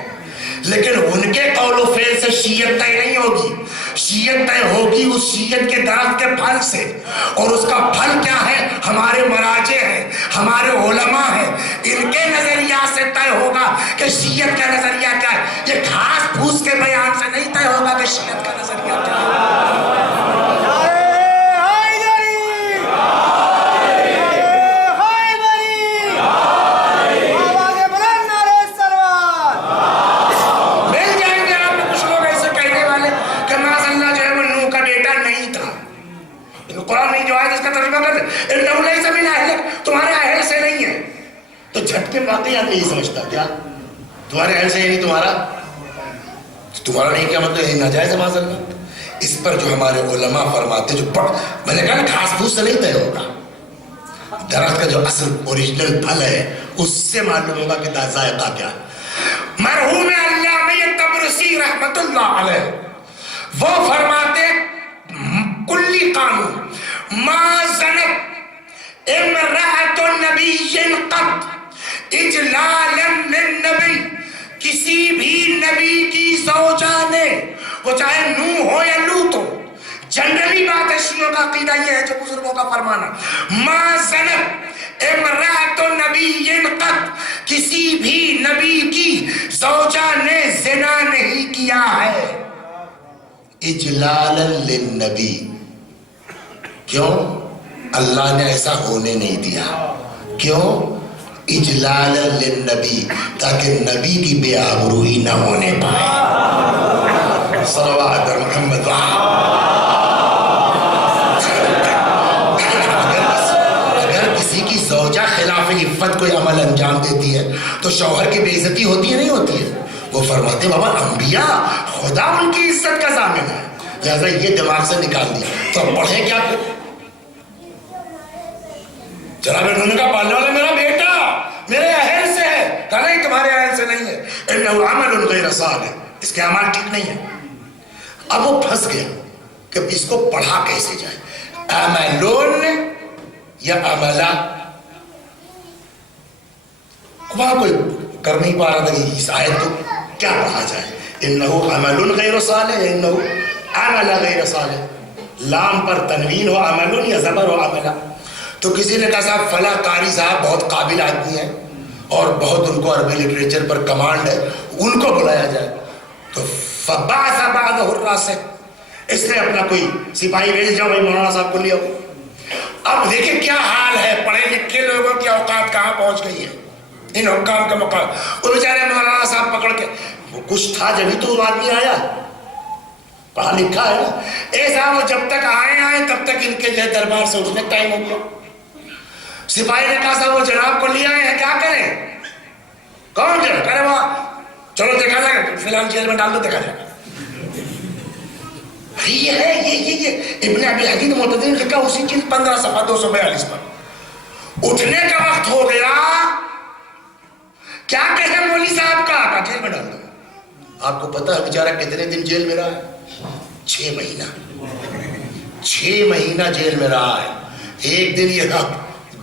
لیکن ان کے قول و فعل سے شیعت طے نہیں ہوگی. شیعت طے ہوگی اس شیعت کے درخت کے پھل سے. اور اس کا پھل کیا ہے؟ ہمارے مراجع ہیں، ہمارے علماء ہیں، ان کے نظریات سے طے ہوگا کہ شیعت کا نظریہ کیا ہے. یہ گھاس پھوس کے بیان سے نہیں طے ہوگا کہ شیعت کا نظریہ کیا ہے. قرآن نہیں جو ہے جس کا ترجمہ کرتے انہو لیس من اہلک، تمہارے اہل سے نہیں ہے. تو جھٹکے واقعی آدمی نہیں سمجھتا کیا تمہارے اہل سے نہیں، تمہارا نہیں کیا مطلب یہ ناجائز ہے معاذ اللہ. اس پر جو ہمارے علماء فرماتے جو میں نے کہا گھاس پھوس سے نہیں طے ہوگا، درخت کا جو اصل اوریجنل پھل ہے اس سے معلوم ہوگا کہ ذائقہ کیا. مرحوم علامہ طبرسی رحمت اللہ علیہ وہ فرماتے کلی قانون ما زنت امرأۃ نبی قط اجلالا للنبی، کسی بھی نبی کی زوجہ نے، وہ چاہے نوح ہو یا لوط ہو، جنرلی بات ہے، شیعوں کا عقیدہ یہ ہے جو بزرگوں کا فرمانا، ما زنت امرأۃ نبی قط، کسی بھی نبی کی زوجہ نے زنا نہیں کیا ہے. اجلالا للنبی، کیوں؟ اللہ نے ایسا ہونے نہیں دیا. کیوں؟ اجلالا للنبی، تاکہ نبی کی بے آبروئی نہ ہونے پائے. صلوات محمد. اگر کسی کی زوجہ خلاف عفت کوئی عمل انجام دیتی ہے تو شوہر کی بے عزتی ہوتی ہے نہیں ہوتی ہے؟ وہ فرماتے بابا انبیاء خدا ان کی عزت کا ضامن ہے، لہذا یہ دماغ سے نکال دی. تو پڑھیں کیا پھر؟ جناب انہوں نے کہا پالنے والا میرا بیٹا میرے اہل سے ہے. کہا نہیں تمہارے اہل سے نہیں ہے. انہ عمل غیر صالح، اس کے اعمال ٹھیک نہیں ہے. اب وہ پھنس گیا کہ اس کو پڑھا کیسے جائے، عملون یا عملہ. وہاں کوئی کر نہیں پا رہا تھا کہ اس آیت کو کیا پڑھا جائے. انہو عمل غیر صالح، انہو عمل غیر صالح، لام پر تنوین ہو عمل یا زبر ہو عملہ. تو کسی نے کہا صاحب فلاں قاری صاحب بہت قابل آدمی ہے اور بہت ان کو عربی لٹریچر پر کمانڈ ہے، ان کو بلایا جائے. تو فبعث بعضہ الراسخ، اس نے اپنا کوئی سپاہی بھیج جاؤ بھائی مولانا صاحب کو لیا. اب دیکھیں کیا حال ہے، پڑھے لکھے لوگوں کی اوقات کہاں پہنچ گئی ہے، ان حکام کا مقام. وہ بیچارے مولانا صاحب پکڑ کے، وہ کچھ تھا جبھی تو آدمی آیا، پڑھا لکھا ہے نا. اے صاحب وہ جب تک آئے تب تک ان کے جو دربار سے اٹھنے ٹائم ہو گیا. سپاہی نے کہا صاحب وہ جناب کو لے آئے ہیں، کیا کریں؟ کون جناب؟ کہہ رہے وہ چلو دیکھا جائے گا، فی الحال جیل میں ڈال دو دیکھا جائے گا. یہ ہے یہ ابن ابی حدید معتزلی نے لکھا اسی چیز 15 صفحہ 242 پر. اٹھنے کا وقت ہو گیا، کیا کہے مولوی صاحب کا جیل میں ڈال دو. آپ کو پتا ہے بیچارہ کتنے دن جیل میں رہا ہے؟ 6 مہینہ. 6 مہینہ جیل میں رہا ہے. ایک دن یہ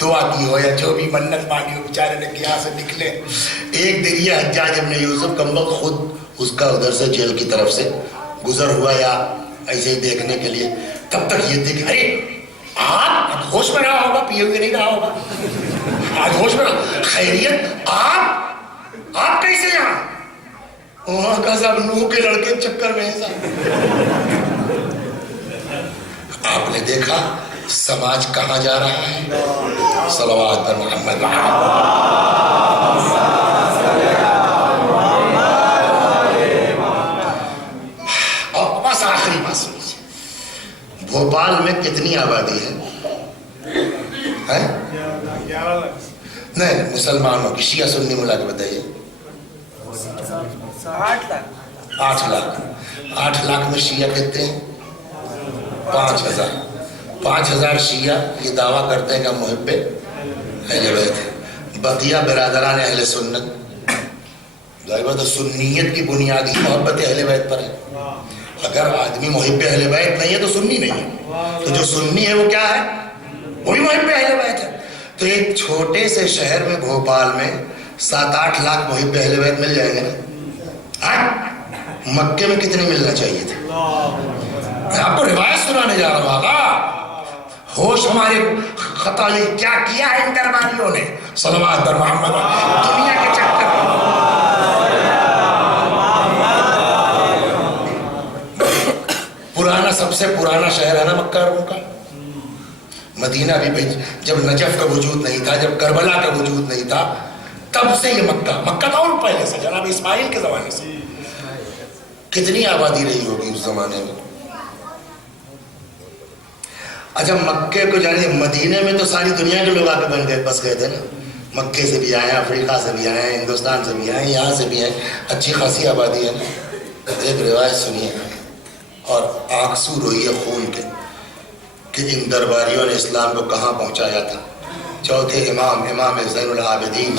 دعا کی ہو یا جو بھی منت مانگی ہو بیچارے نے کیا سے نکلے. ایک دن یہ حجاج ابن یوسف کمبخت خود اس کا ادھر سے جیل کی طرف سے گزر ہوا یا ایسے ہی دیکھنے کے لیے، تب تک یہ دیکھ ارے آپ ہوش میں رہا ہوگا، پیے ہوئے نہیں رہا ہوگا، آج ہوش میں رہا. خیریت آپ کیسے یہاں؟ وہاں کا صاحب نوح کے لڑکے چکر میں ہے. آپ نے دیکھا سماج کہاں جا رہا ہے. صلوات پر محمد. اور بس آخری بات سنیے، بھوپال میں کتنی آبادی ہے؟ نہیں مسلمانوں کی، شیعہ سنی ملا کے بتائیے. 8 لاکھ. 8 لاکھ میں شیعہ کتنے ہیں؟ 5000. 5000 شیعہ یہ دعویٰ کرتے ہیں کہ محب اہل بیت ہیں. بقیہ برادران اہل سنت، ظاہر تو سنیت کی بنیاد ہی محبت اہل بیت پر ہے. اگر آدمی محب اہل بیت نہیں ہے تو سنی نہیں ہے. تو جو سنی ہے وہ کیا ہے؟ وہ بھی محب اہل بیت ہے. تو ایک چھوٹے سے شہر میں بھوپال میں 7-8 لاکھ محب اہل بیت مل جائیں گے نا. مکے میں کتنے ملنا چاہیے تھے؟ میں آپ کو روایت سنانے جا رہا ہوں. ہوش ہمارے خطا یہ کیا کیا ہے ان درباریوں نے. صلوات پر محمد. دنیا کے چکر پرانا، سب سے پرانا شہر ہے نا مکہ عربوں کا. مدینہ بھی جب نجف کا وجود نہیں تھا، جب کربلا کا وجود نہیں تھا، تب سے یہ مکہ تھا. اور پہلے سے جناب اسماعیل کے زمانے سے کتنی آبادی رہی ہوگی اس زمانے میں. اچھا مکے کو جانے، مدینے میں تو ساری دنیا کے لوگ آ کے بن گئے، بس گئے تھے نا. مکے سے بھی آئے ہیں، افریقہ سے بھی آئے ہیں، ہندوستان سے بھی آئے ہیں، یہاں سے بھی آئے ہیں. اچھی خاصی آبادی ہے نا. ایک روایت سنیے اور آنکھ سو روئی ہے خون کے کہ ان درباریوں نے اسلام کو کہاں پہنچایا تھا. چوتھے امام زین العابدین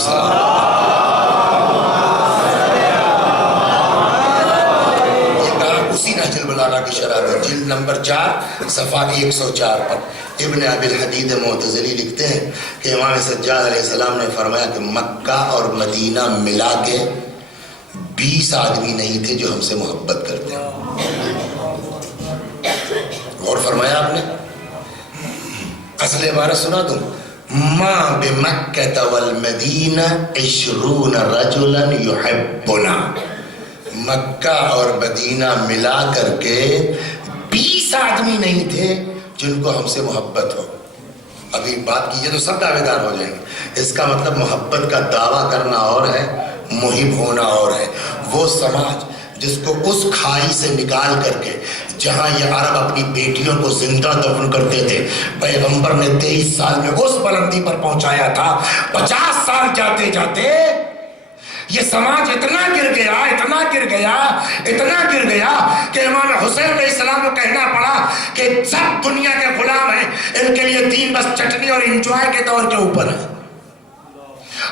اسی نہج البلاغہ کی شرح میں جلد نمبر 4 صفحہ 104 پر ابن ابی الحدید معتزلی لکھتے ہیں کہ امام سجاد علیہ السلام نے فرمایا کہ مکہ اور مدینہ ملا کے 20 آدمی نہیں تھے جو ہم سے محبت کرتے ہیں. غور فرمایا آپ نے. اصل عبارت سنا دوں، ما بمکہ والمدینہ 20 رجلا یحبنا. مکہ اور مدینہ ملا کر کے 20 آدمی نہیں تھے جن کو ہم سے محبت ہو. ابھی بات کیجئے تو سب دعوے دار ہو جائیں گے. اس کا مطلب محبت کا دعویٰ کرنا اور ہے، محب ہونا اور ہے. وہ سماج جس کو اس کھائی سے نکال کر کے جہاں یہ عرب اپنی بیٹیوں کو زندہ دفن کرتے تھے، پیغمبر نے 23 سال میں اس بلندی پر پہنچایا تھا. 50 سال جاتے جاتے یہ سماج اتنا گر گیا کہ امام حسین علیہ السلام کو کہنا پڑا کہ سب دنیا کے غلام ہیں، ان کے لیے دین بس چٹنی اور انجوائے کے طور کے اوپر ہے.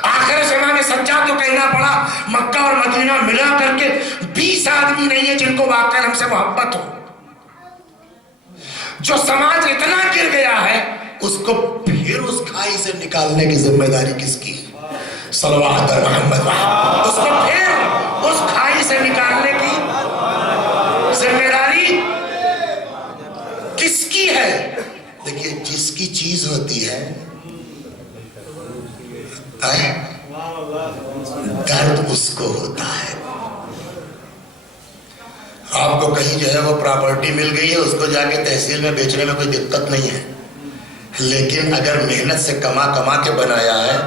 آخر سے امام سجاد کو کہنا پڑا مکہ اور مدینہ ملا کر کے 20 آدمی نہیں ہے جن کو واقعا ہم سے محبت ہو. جو سماج اتنا گر گیا ہے اس کو پھر اس کھائی سے نکالنے کی ذمہ داری کس کی؟ صلوات پر محمد. اس کو پھر اس کھائی سے نکالنے کی ذمہ داری کس کی ہے؟ دیکھیے جس کی چیز ہوتی ہے درد اس کو ہوتا ہے. آپ کو کہیں جو ہے وہ پراپرٹی مل گئی ہے، اس کو جا کے تحصیل میں بیچنے میں کوئی دقت نہیں ہے، لیکن اگر محنت سے کما کے بنایا ہے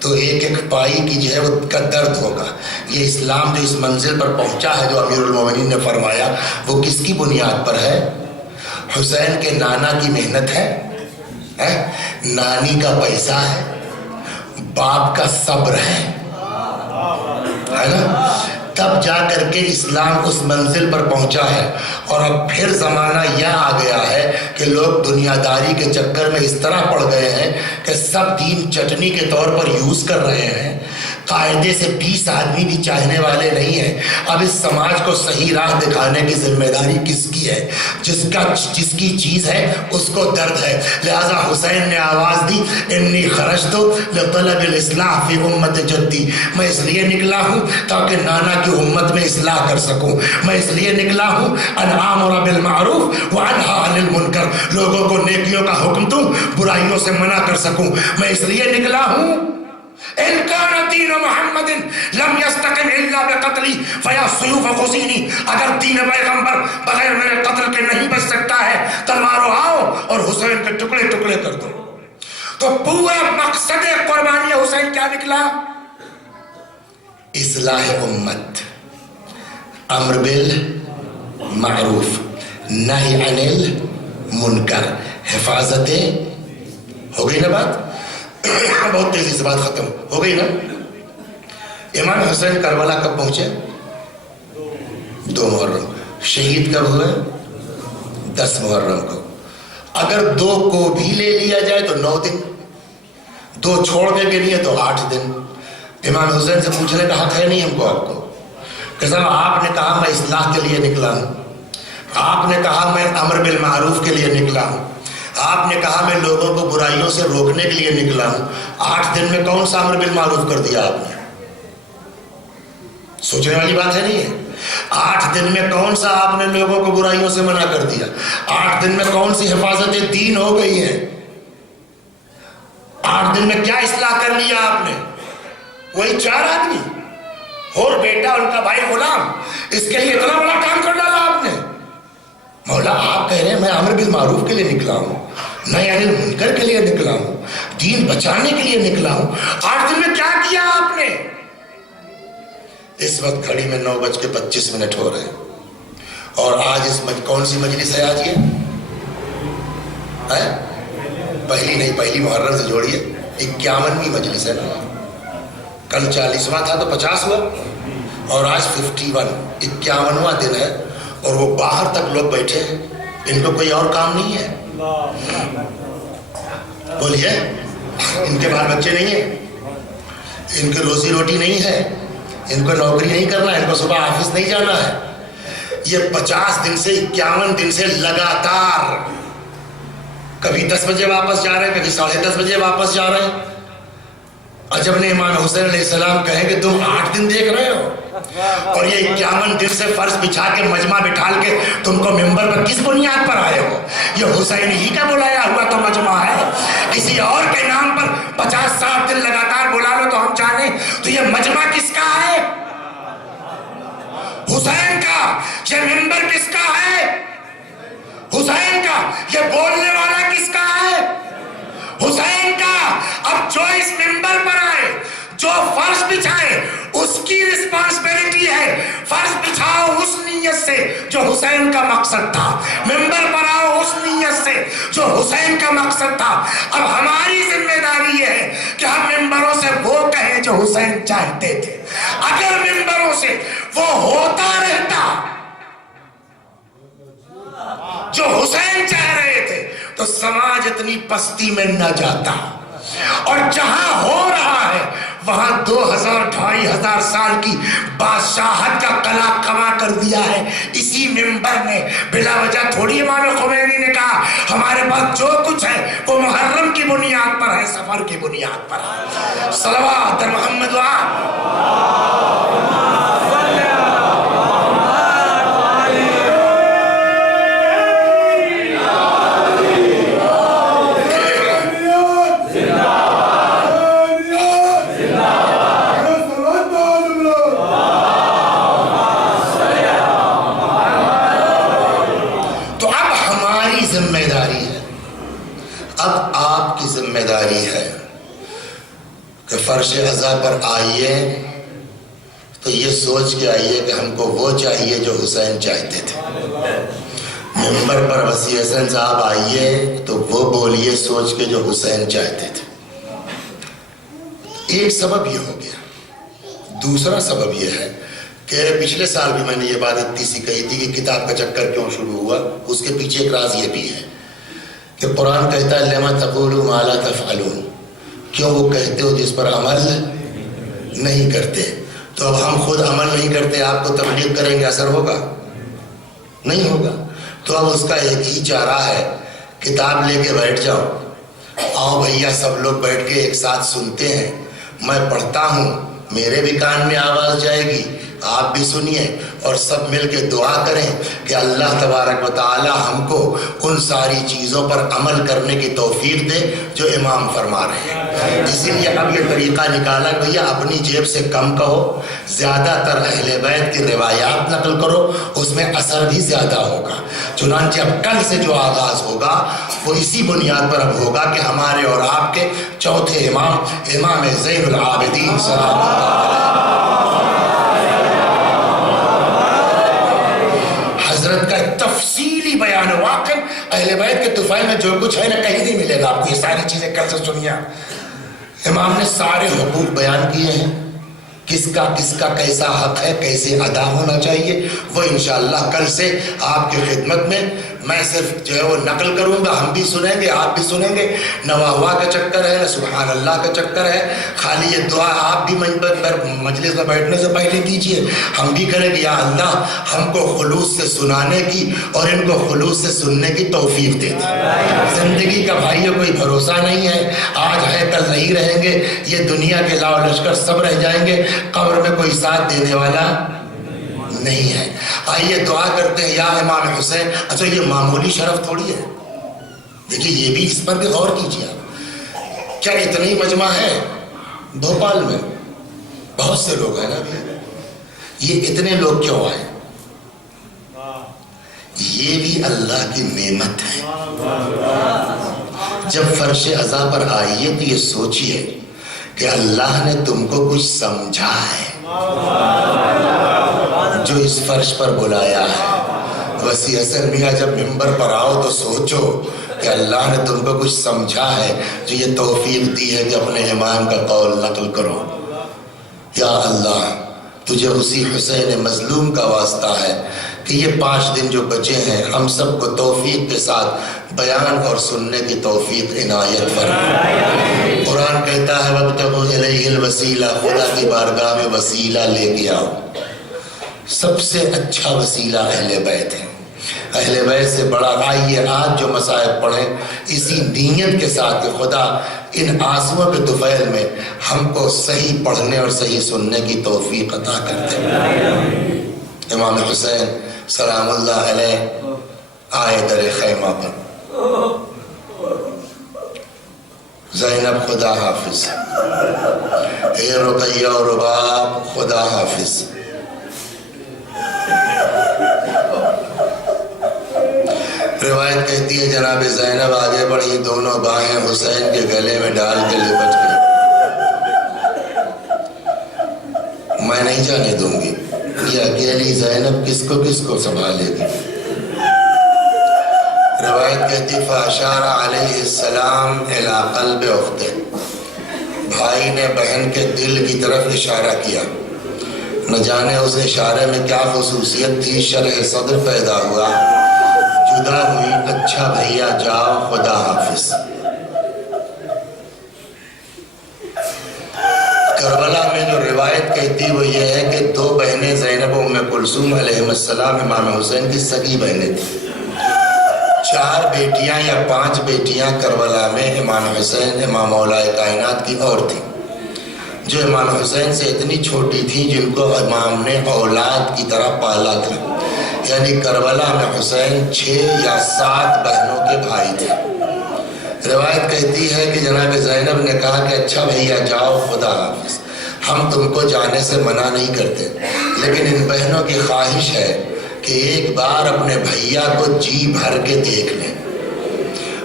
تو ایک ایک پائی کی جو ہے وہ کا درد ہوگا. یہ اسلام جو اس منزل پر پہنچا ہے جو امیر المومنین نے فرمایا، وہ کس کی بنیاد پر ہے؟ حسین کے نانا کی محنت ہے، نانی کا پیسہ ہے، باپ کا صبر ہے نا. تب جا کر کے اسلام اس منزل پر پہنچا ہے. اور اب پھر زمانہ یہ آ گیا ہے کہ لوگ دنیا داری کے چکر میں اس طرح پڑ گئے ہیں کہ سب دین چٹنی کے طور پر یوز کر رہے ہیں. قاعدے سے 20 آدمی بھی چاہنے والے نہیں ہیں. اب اس سماج کو صحیح راہ دکھانے کی ذمہ داری کس کی ہے؟ جس کی چیز ہے اس کو درد ہے. لہذا حسین نے آواز دی انی خرجت لطلب الاصلاح فی امت جدی. میں اس لیے نکلا ہوں تاکہ نانا کی امت میں اصلاح کر سکوں. میں اس لیے نکلا ہوں ان آمر بالمعروف وانہا عن المنکر. لوگوں کو نیکیوں کا حکم دوں, برائیوں سے منع کر سکوں. میں اس لیے نکلا ہوں ان کان دین محمد لم یستقم الا بقتلی فیا سیوف خزینی. اگر دین پیغمبر بغیر میرے قتل کے نہیں بچ سکتا ہے, تلواروں آؤ اور حسین کے ٹکڑے ٹکڑے کر دو. تو پورا مقصد قربانی حسین کیا نکلا؟ اصلاح امت, امر بالمعروف, نہی عن المنکر, حفاظت. ہو گئی نا بات؟ بہت تیزی سے بات ختم ہو گئی نا. امام حسین کربلا کب پہنچے؟ 2 محرم. شہید کب ہوئے؟ 10 محرم کو. اگر 2 کو بھی لے لیا جائے تو 9 دن, 2 چھوڑنے کے لیے تو 8 دن. امام حسین سے پوچھنے کا حق ہے نہیں ہم کو, آپ کو کہ صاحب آپ نے کہا میں اصلاح کے لیے نکلا ہوں, آپ نے کہا میں امر بالمعروف کے لیے نکلا ہوں, آپ نے کہا میں لوگوں کو برائیوں سے روکنے کے لیے نکلا ہوں. 8 دن میں کون سا امر بالمعروف کر دیا آپ نے؟ سوچنے والی بات ہے نہیں ہے. 8 دن میں کون سا آپ نے لوگوں کو برائیوں سے منع کر دیا؟ 8 دن میں کون سی حفاظت دین ہو گئی ہے؟ 8 دن میں کیا اصلاح کر لیا آپ نے؟ وہی 4 آدمی اور بیٹا ان کا بھائی غلام, اس کے لیے اتنا بڑا کام کر ڈالا آپ نے. مولا آپ کہہ رہے ہیں میں امر بالمعروف کے لیے نکلا ہوں, نہی عن المنکر کے لیے نکلا ہوں, دین بچانے کے لیے نکلا ہوں. 8 دن میں کیا کیا آپ نے؟ اس وقت گھڑی میں 9:25 ہو رہے ہیں. اور آج کون سی مجلس ہے آج؟ یہ پہلی نہیں, پہلی محرم سے جوڑیے 51ویں مجلس ہے نا. کل 40واں تھا تو 50 ہوا, اور آج 51, 51واں دن ہے. اور وہ باہر تک لوگ بیٹھے ہیں, ان کو کوئی اور کام نہیں ہے. بولیے, ان کے بال بچے نہیں ہیں, ان کی روزی روٹی نہیں ہے, ان کو نوکری نہیں کرنا ہے, ان کو صبح آفس نہیں جانا ہے. یہ 50 دن سے 51 دن سے لگاتار کبھی 10 بجے واپس جا رہے ہیں, کبھی 10:30 بجے واپس جا رہے ہیں. عجب نے امام حسین علیہ السلام کہیں کہ تم 8 دن دیکھ رہے ہو, اور یہ 51 دن سے فرش بچھا کے مجمع بٹھال کے تم کو ممبر پر کس بنیاد پر آئے ہو؟ یہ حسین ہی کا بلایا ہوا تو مجمع ہے. کسی اور کے نام پر 50-60 دن لگاتار بلا لو تو ہم جانیں, تو یہ مجمع کس کا ہے؟ حسین کا. یہ ممبر کس کا ہے؟ حسین کا. یہ بولنے والا کس کا ہے؟ حسین کا. اب جو اس ممبر پر آئے, جو فرش بچھائے, اس کی رسپانسبلٹی ہے. فرش بچھاؤ اس نیت سے جو حسین کا مقصد تھا, ممبر پر آؤ اس نیت سے جو حسین کا مقصد تھا. اب ہماری ذمہ داری یہ ہے کہ ہم ممبروں سے وہ کہیں جو حسین چاہتے تھے. اگر ممبروں سے وہ ہوتا رہتا جو حسین چاہ رہے تھے تو سماج اتنی پستی میں نہ جاتا. اور جہاں ہو رہا ہے وہاں 2000-2500 سال کی بادشاہت کا قلع کما کر دیا ہے اسی ممبر نے. بلا وجہ تھوڑی امام خمینی نے کہا ہمارے پاس جو کچھ ہے وہ محرم کی بنیاد پر ہے, سفر کی بنیاد پر ہے. صلوات محمد فرش عزا پر آئیے تو یہ سوچ کے آئیے کہ ہم کو وہ چاہیے جو حسین چاہتے تھے. ممبر پر وسیع حسن صاحب آئیے تو وہ بولیے سوچ کے جو حسین چاہتے تھے. ایک سبب یہ ہو گیا. دوسرا سبب یہ ہے کہ پچھلے سال بھی میں نے یہ بات اتنی سی کہی تھی کہ کتاب کا چکر کیوں شروع ہوا، اس کے پیچھے ایک راز یہ بھی ہے کہ قرآن کہتا ہے لما تقولوا ما لا تفعلون، کیوں وہ کہتے ہو جس پر عمل نہیں کرتے۔ تو اب ہم خود عمل نہیں کرتے، آپ کو تبلیغ کریں گے اثر ہوگا؟ نہیں ہوگا۔ تو اب اس کا ایک ہی چارہ ہے، کتاب لے کے بیٹھ جاؤ، آؤ بھیا سب لوگ بیٹھ کے ایک ساتھ سنتے ہیں، میں پڑھتا ہوں، میرے بھی کان میں آواز جائے گی، آپ بھی سنیے، اور سب مل کے دعا کریں کہ اللہ تبارک و تعالی ہم کو ان ساری چیزوں پر عمل کرنے کی توفیق دے جو امام فرما رہے ہیں۔ اسی لیے اب یہ طریقہ نکالا کہ بھیا اپنی جیب سے کم کہو، زیادہ تر اہل بیت کی روایات نقل کرو، اس میں اثر بھی زیادہ ہوگا۔ چنانچہ اب کل سے جو آغاز ہوگا وہ اسی بنیاد پر اب ہوگا کہ ہمارے اور آپ کے چوتھے امام امام زین العابدین سلام اللہ علیہ حضرت کا تفصیلی بیان واقع اہل بیت کے طفیل میں جو کچھ ہے نا کہیں نہیں ملے گا آپ کو، یہ ساری چیزیں کل سے سنیے۔ امام نے سارے حقوق بیان کیے ہیں، کس کا کیسا حق ہے، کیسے ادا ہونا چاہیے، وہ انشاءاللہ کل سے آپ کی خدمت میں میں صرف جو ہے وہ نقل کروں گا، ہم بھی سنیں گے، آپ بھی سنیں گے۔ نہ واہ کا چکر ہے، نہ سبحان اللہ کا چکر ہے، خالی یہ دعا آپ بھی مجلس میں بیٹھنے سے پہلے کیجئے، ہم بھی کریں گے یا اللہ ہم کو خلوص سے سنانے کی اور ان کو خلوص سے سننے کی توفیق دے دی۔ زندگی کا بھائیوں کوئی بھروسہ نہیں ہے، آج ہے کل نہیں رہیں گے، یہ دنیا کے لاؤ لشکر سب رہ جائیں گے، قبر میں کوئی ساتھ دینے والا نہیں ہے۔ آئیے دعا کرتے ہیں یا امام حسین۔ اچھا یہ معمولی شرف تھوڑی ہے، دیکھیے یہ بھی اس پر بھی غور کیجیے آپ، کیا اتنا ہی مجمع ہے بھوپال میں؟ بہت سے لوگ ہیں نا، یہ اتنے لوگ کیوں آئے؟ یہ بھی اللہ کی نعمت ہے۔ جب فرش عزا پر آئیے تو یہ سوچئے کہ اللہ نے تم کو کچھ سمجھا ہے جو اس فرش پر بلایا ہے۔ وسیع حسن میاں جب منبر پر آؤ تو سوچو کہ اللہ نے تم کو کچھ سمجھا ہے جو یہ توفیق دی ہے کہ اپنے امام کا قول نقل کرو۔ یا اللہ تجھے اسی حسین مظلوم کا واسطہ ہے کہ یہ 5 دن جو بچے ہیں ہم سب کو توفیق کے ساتھ بیان اور سننے کی توفیق عنایت فرما۔ قرآن کہتا ہے وَابْتَغُوا إِلَيْهِ الْوَسِيلَةَ، خدا کی بارگاہ میں وسیلہ لے کے آؤ۔ سب سے اچھا وسیلہ اہل بیت ہے، اہل بیت سے بڑا۔ آئیے آج جو مصائب پڑھیں اسی نیت کے ساتھ کہ خدا ان آنسوؤں کے طفیل میں ہم کو صحیح پڑھنے اور صحیح سننے کی توفیق عطا کر دے۔ امام حسین سلام اللہ علیہ آئے در خیمہ پر، زینب خدا حافظ، اے رقیہ و رباب خدا حافظ۔ روایت کہتی ہے جناب زینب آگے بڑھی، دونوں باہیں حسین کے گلے میں ڈال کے لپٹ گئی۔ میں نہیں جانے دوں گی، یہ اکیلی زینب کس کو سنبھالے گی۔ روایت کہتی فاشار علیہ السلام الی قلب اختہ، بھائی نے بہن کے دل کی طرف اشارہ کیا، نہ جانے اس اشارے میں کیا خصوصیت تھی، شرح صدر پیدا ہوا، جدا ہوئی، اچھا بھیا جاؤ خدا حافظ۔ کربلا میں جو روایت کہتی وہ یہ ہے کہ 2 بہنیں زینب و ام کلثوم علیہ السلام امام حسین کی سگی بہنیں تھیں، 4 بیٹیاں یا 5 بیٹیاں کربلا میں امام حسین امام مولا کائنات کی اور تھیں، جو امام حسین سے اتنی چھوٹی تھیں جن کو امام نے اولاد کی طرح پالا تھا۔ یعنی کربلا میں حسین 6 یا 7 بہنوں کے بھائی تھے۔ روایت کہتی ہے کہ جناب زینب نے کہا کہ اچھا بھیا جاؤ خدا حافظ، ہم تم کو جانے سے منع نہیں کرتے، لیکن ان بہنوں کی خواہش ہے کہ ایک بار اپنے بھیا کو جی بھر کے دیکھ لیں۔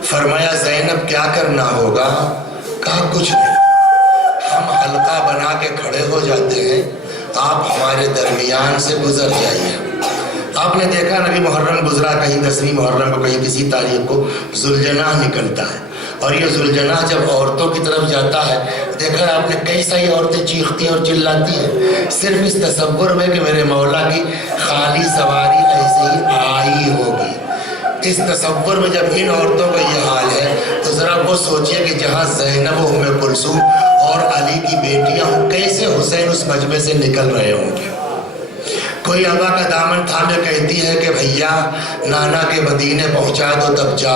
فرمایا زینب کیا کرنا ہوگا؟ کہا کچھ نہیں، ہم حلقہ بنا کے کھڑے ہو جاتے ہیں، آپ ہمارے درمیان سے گزر جائیے۔ آپ نے دیکھا نبی محرم گزرا، کہیں 10ویں محرم کو، کہیں کسی تاریخ کو ذوالجناح نکلتا ہے، اور یہ ذوالجناح جب عورتوں کی طرف جاتا ہے، دیکھا آپ نے کئی ساری عورتیں چیختی اور چلاتی ہیں صرف اس تصور میں کہ میرے مولا کی خالی سواری ایسے ہی آئی ہوگی۔ اس تصور میں جب ان عورتوں کا یہ حال ہے تو ذرا وہ سوچئے کہ جہاں زینب و ام کلثوم اور علی کی بیٹیاں ہوں، کیسے حسین اس مجمع سے نکل رہے ہوں گے۔ کوئی ابا کا دامن تھامے کہتی ہے کہ بھیا نانا کے مدینے پہنچا دو تب جا۔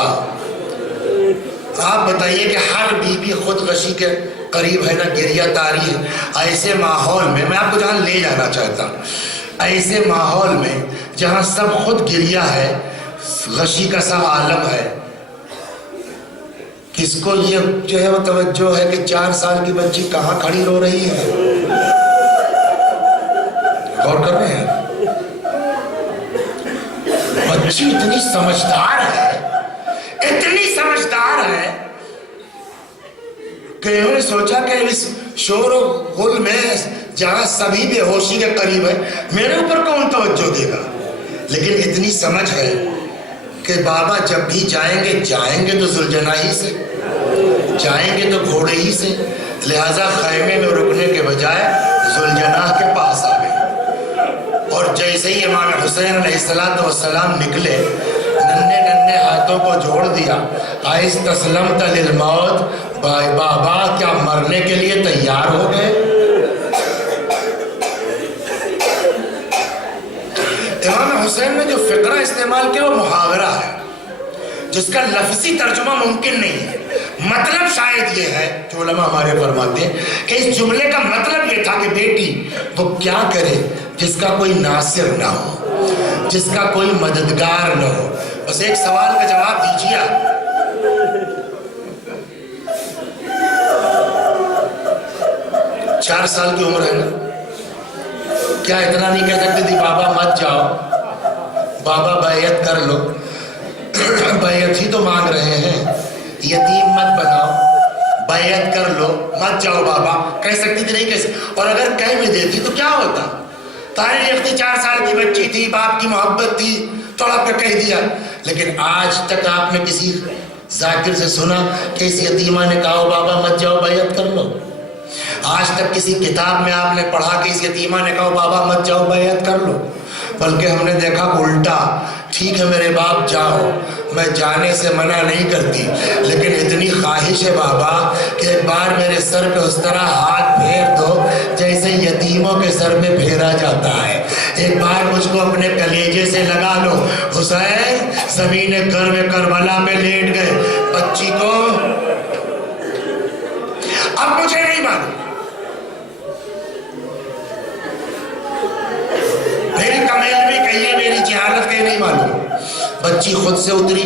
آپ بتائیے کہ ہر بیوی خودکشی کے قریب ہے نا، گریہ تاری ہے۔ ایسے ماحول میں آپ کو جہاں لے جانا چاہتا ہوں، ایسے ماحول میں جہاں سب خود گریہ ہے، غشی کا سا عالم ہے، کس کو یہ جو ہے وہ توجہ ہے کہ 4 سال کی بچی کہاں کھڑی رو رہی ہے؟ غور کر رہے ہیں؟ بچی اتنی سمجھدار ہے، اتنی سمجھدار ہے کہ انہوں نے سوچا کہ اس شور و غل میں جہاں سبھی بے ہوشی کے قریب ہے، میرے اوپر کون توجہ دے گا؟ لیکن اتنی سمجھ ہے کہ بابا جب بھی جائیں گے تو ذوالجناح ہی سے، جائیں گے تو گھوڑے ہی سے، لہٰذا خیمے میں رکنے کے بجائے ذوالجناح کے پاس آ گئے۔ اور جیسے ہی امام حسین علیہ السلام نکلے، ننھے ننھے ہاتھوں کو جوڑ دیا، استسلمت للموت، بابا کیا مرنے کے لیے تیار ہو گئے؟ امام حسین نے جو فقرہ استعمال کیا وہ محاورہ ہے، جس کا لفظی ترجمہ ممکن نہیں ہے۔ مطلب شاید یہ ہے کہ علماء ہمارے فرماتے ہیں کہ اس جملے کا مطلب یہ تھا کہ بیٹی وہ کیا کرے جس کا کوئی ناصر نہ ہو، جس کا کوئی مددگار نہ ہو۔ بس ایک سوال کا جواب دیجیے، 4 سال کی عمر ہے نا، کیا اتنا نہیں کہہ سکتے تھی بابا مت جاؤ، بابا بیعت کر لو؟ بیعت ہی تو مانگ رہے ہیں، یتیم مت بناؤ، بیعت کر لو، مت جاؤ بابا، کہہ سکتی تھی؟ نہیں کہہ سکتی۔ اور اگر کہہ بھی دیتی تو کیا ہوتا؟ تاریخ لکھتی 4 سال کی بچی تھی، باپ کی محبت تھی، تڑپ کے کہہ دیا۔ لیکن آج تک آپ نے کسی ذاکر سے سنا کہ اس یتیمہ نے کہا بابا مت جاؤ بیعت کر لو؟ آج تک کسی کتاب میں آپ نے پڑھا کہ اس یتیمہ نے کہا بابا مت جاؤ بیعت کر لو؟ بلکہ ہم نے دیکھا الٹا، ٹھیک ہے میرے باپ جاؤ، میں جانے سے منع نہیں کرتی، لیکن اتنی خواہش ہے بابا کہ ایک بار میرے سر پہ اس طرح ہاتھ پھیر دو جیسے یتیموں کے سر پہ پھیرا جاتا ہے، ایک بار مجھ کو اپنے کلیجے سے لگا لو۔ حسین زمین گرم کربلا میں لیٹ گئے، بچی کو اب مجھے نہیں معلوم، میری کمیل بھی کہیے، میری جہالت کہیں نہیں معلوم، بچی خود سے اتری،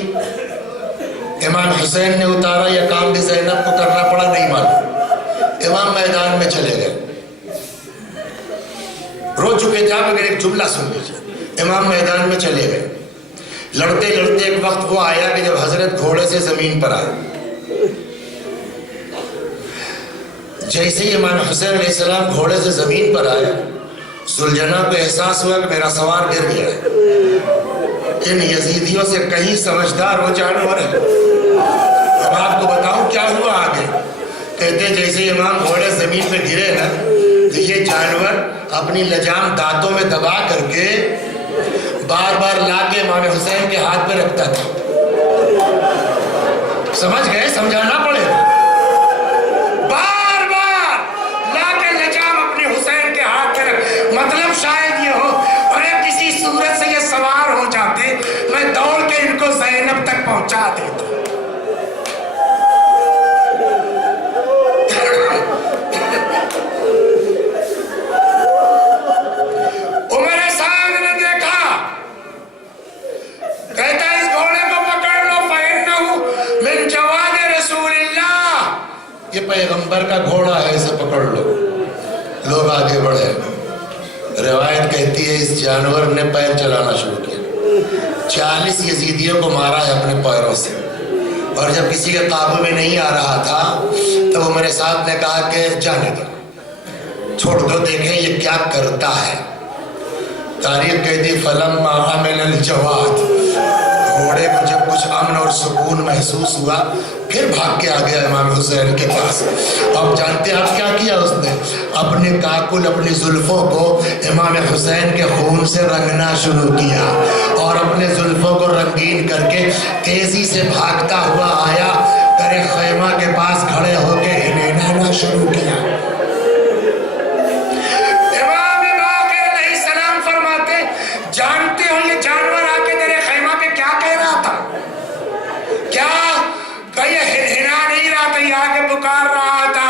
امام حسین نے اتارا یا کام بھی زینب کو کرنا پڑا نہیں معلوم۔ امام میدان میں چلے گئے، رو چکے تھے آپ، اگر ایک جملہ سن لیجیے، امام میدان میں چلے گئے، لڑتے لڑتے ایک وقت وہ آیا کہ جب حضرت گھوڑے سے زمین پر آئے، جیسے ہی امام حسین علیہ السلام گھوڑے سے زمین پر آئے، ذوالجناح کو احساس ہوا کہ میرا سوار گر گیا ہے، ان یزیدیوں سے کہیں سمجھدار وہ جانور ہے۔ اب آپ کو بتاؤں کیا ہوا آگے، کہتے جیسے امام گھوڑے زمین پہ گرے نا تو یہ جانور اپنی لجام دانتوں میں دبا کر کے بار بار لا کے امام حسین کے ہاتھ پہ رکھتا تھا۔ سمجھ گئے؟ سمجھانا پڑے، بار بار لا کے لجام اپنے حسین کے ہاتھ پہ رکھ، مطلب شاید یہ ہو اور کسی صورت سے یہ سوار ہو جاتے، میں دوڑ کے ان کو زینب تک پہنچا دیتا۔ عمر سعد نے دیکھا، کہتا اس گھوڑے کو پکڑ لو، فَإِنَّهُ مِن جَوَادِ رسول اللہ، یہ پیغمبر کا گھوڑا ہے، اسے پکڑ لو۔ لوگ آگے بڑھے، روایت کہتی ہے اس جانور نے پیر چلانا شروع کیا، 40 یزیدیوں کو مارا ہے اپنے پیروں سے، اور جب کسی کے قابو میں نہیں آ رہا تھا تو وہ میرے ساتھ نے کہا کہ جانے دو، چھوڑ دو، دیکھیں یہ کیا کرتا ہے۔ تاریخ کہتی فَلَمَّا عَمِلَ الْجَوَادِ، گھوڑے کو جب کچھ امن اور سکون محسوس ہوا پھر بھاگ کے آ گیا امام حسین کے پاس. اب جانتے ہیں آپ کیا کیا اس نے؟ اپنے کاکل اپنی زلفوں کو امام حسین کے خون سے رنگنا شروع کیا اور اپنے زلفوں کو رنگین کر کے تیزی سے بھاگتا ہوا آیا، در خیمہ کے پاس کھڑے ہو کے ہنہنانا شروع کیا. امام باقر علیہ السلام فرماتے جانتے ہو یہ جانور آ کے در خیمہ پہ کیا کہہ رہا تھا؟ کیا کہ یہ ہنہنا نہیں رہا تھا، یہ آگے پکار رہا تھا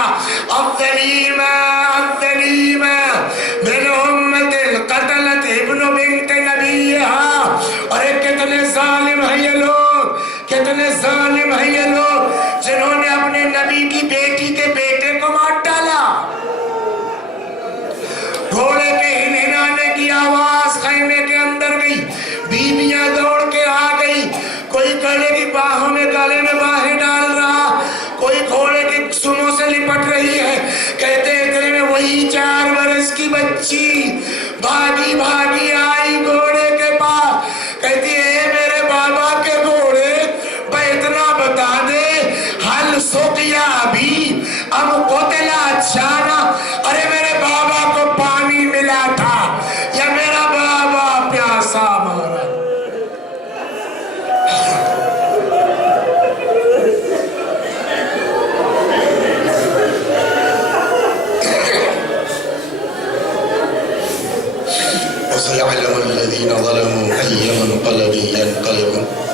الظلیم الظلیم من امت القتلت ابن بنت نبیہا. اور کتنے ظالم ہیں یہ لوگ، کتنے ظالم ہیں یہ لوگ جنہوں نے اپنے نبی کی بیٹی کے بیٹے کو مار ڈالا. گھوڑے کے ہنہنانے کی آواز خیمے کے اندر گئی، بیویاں دوڑ کے آ گئی، کوئی گلے کی باہوں میں گلے میں باہیں ڈال رہا، کوئی گھوڑے کے سموں سے لپٹ رہی ہے. کہتے اتنے میں وہی 4 برس کی بچی بھاگی بھاگی آئی گھوڑے کے پاس، کہتی ہے میرے بابا کے گھوڑے اتنا بتا دے حل سوکیا بھی اب قتلا جانا، ارے میرے بابا کو پانی ملا تھا یا میرا بابا پیاسا مارا. وَسَيَعْلَمُ الَّذِينَ ظَلَمُوا أَيَّ مُنْقَلَبٍ يَنْقَلِبُونَ.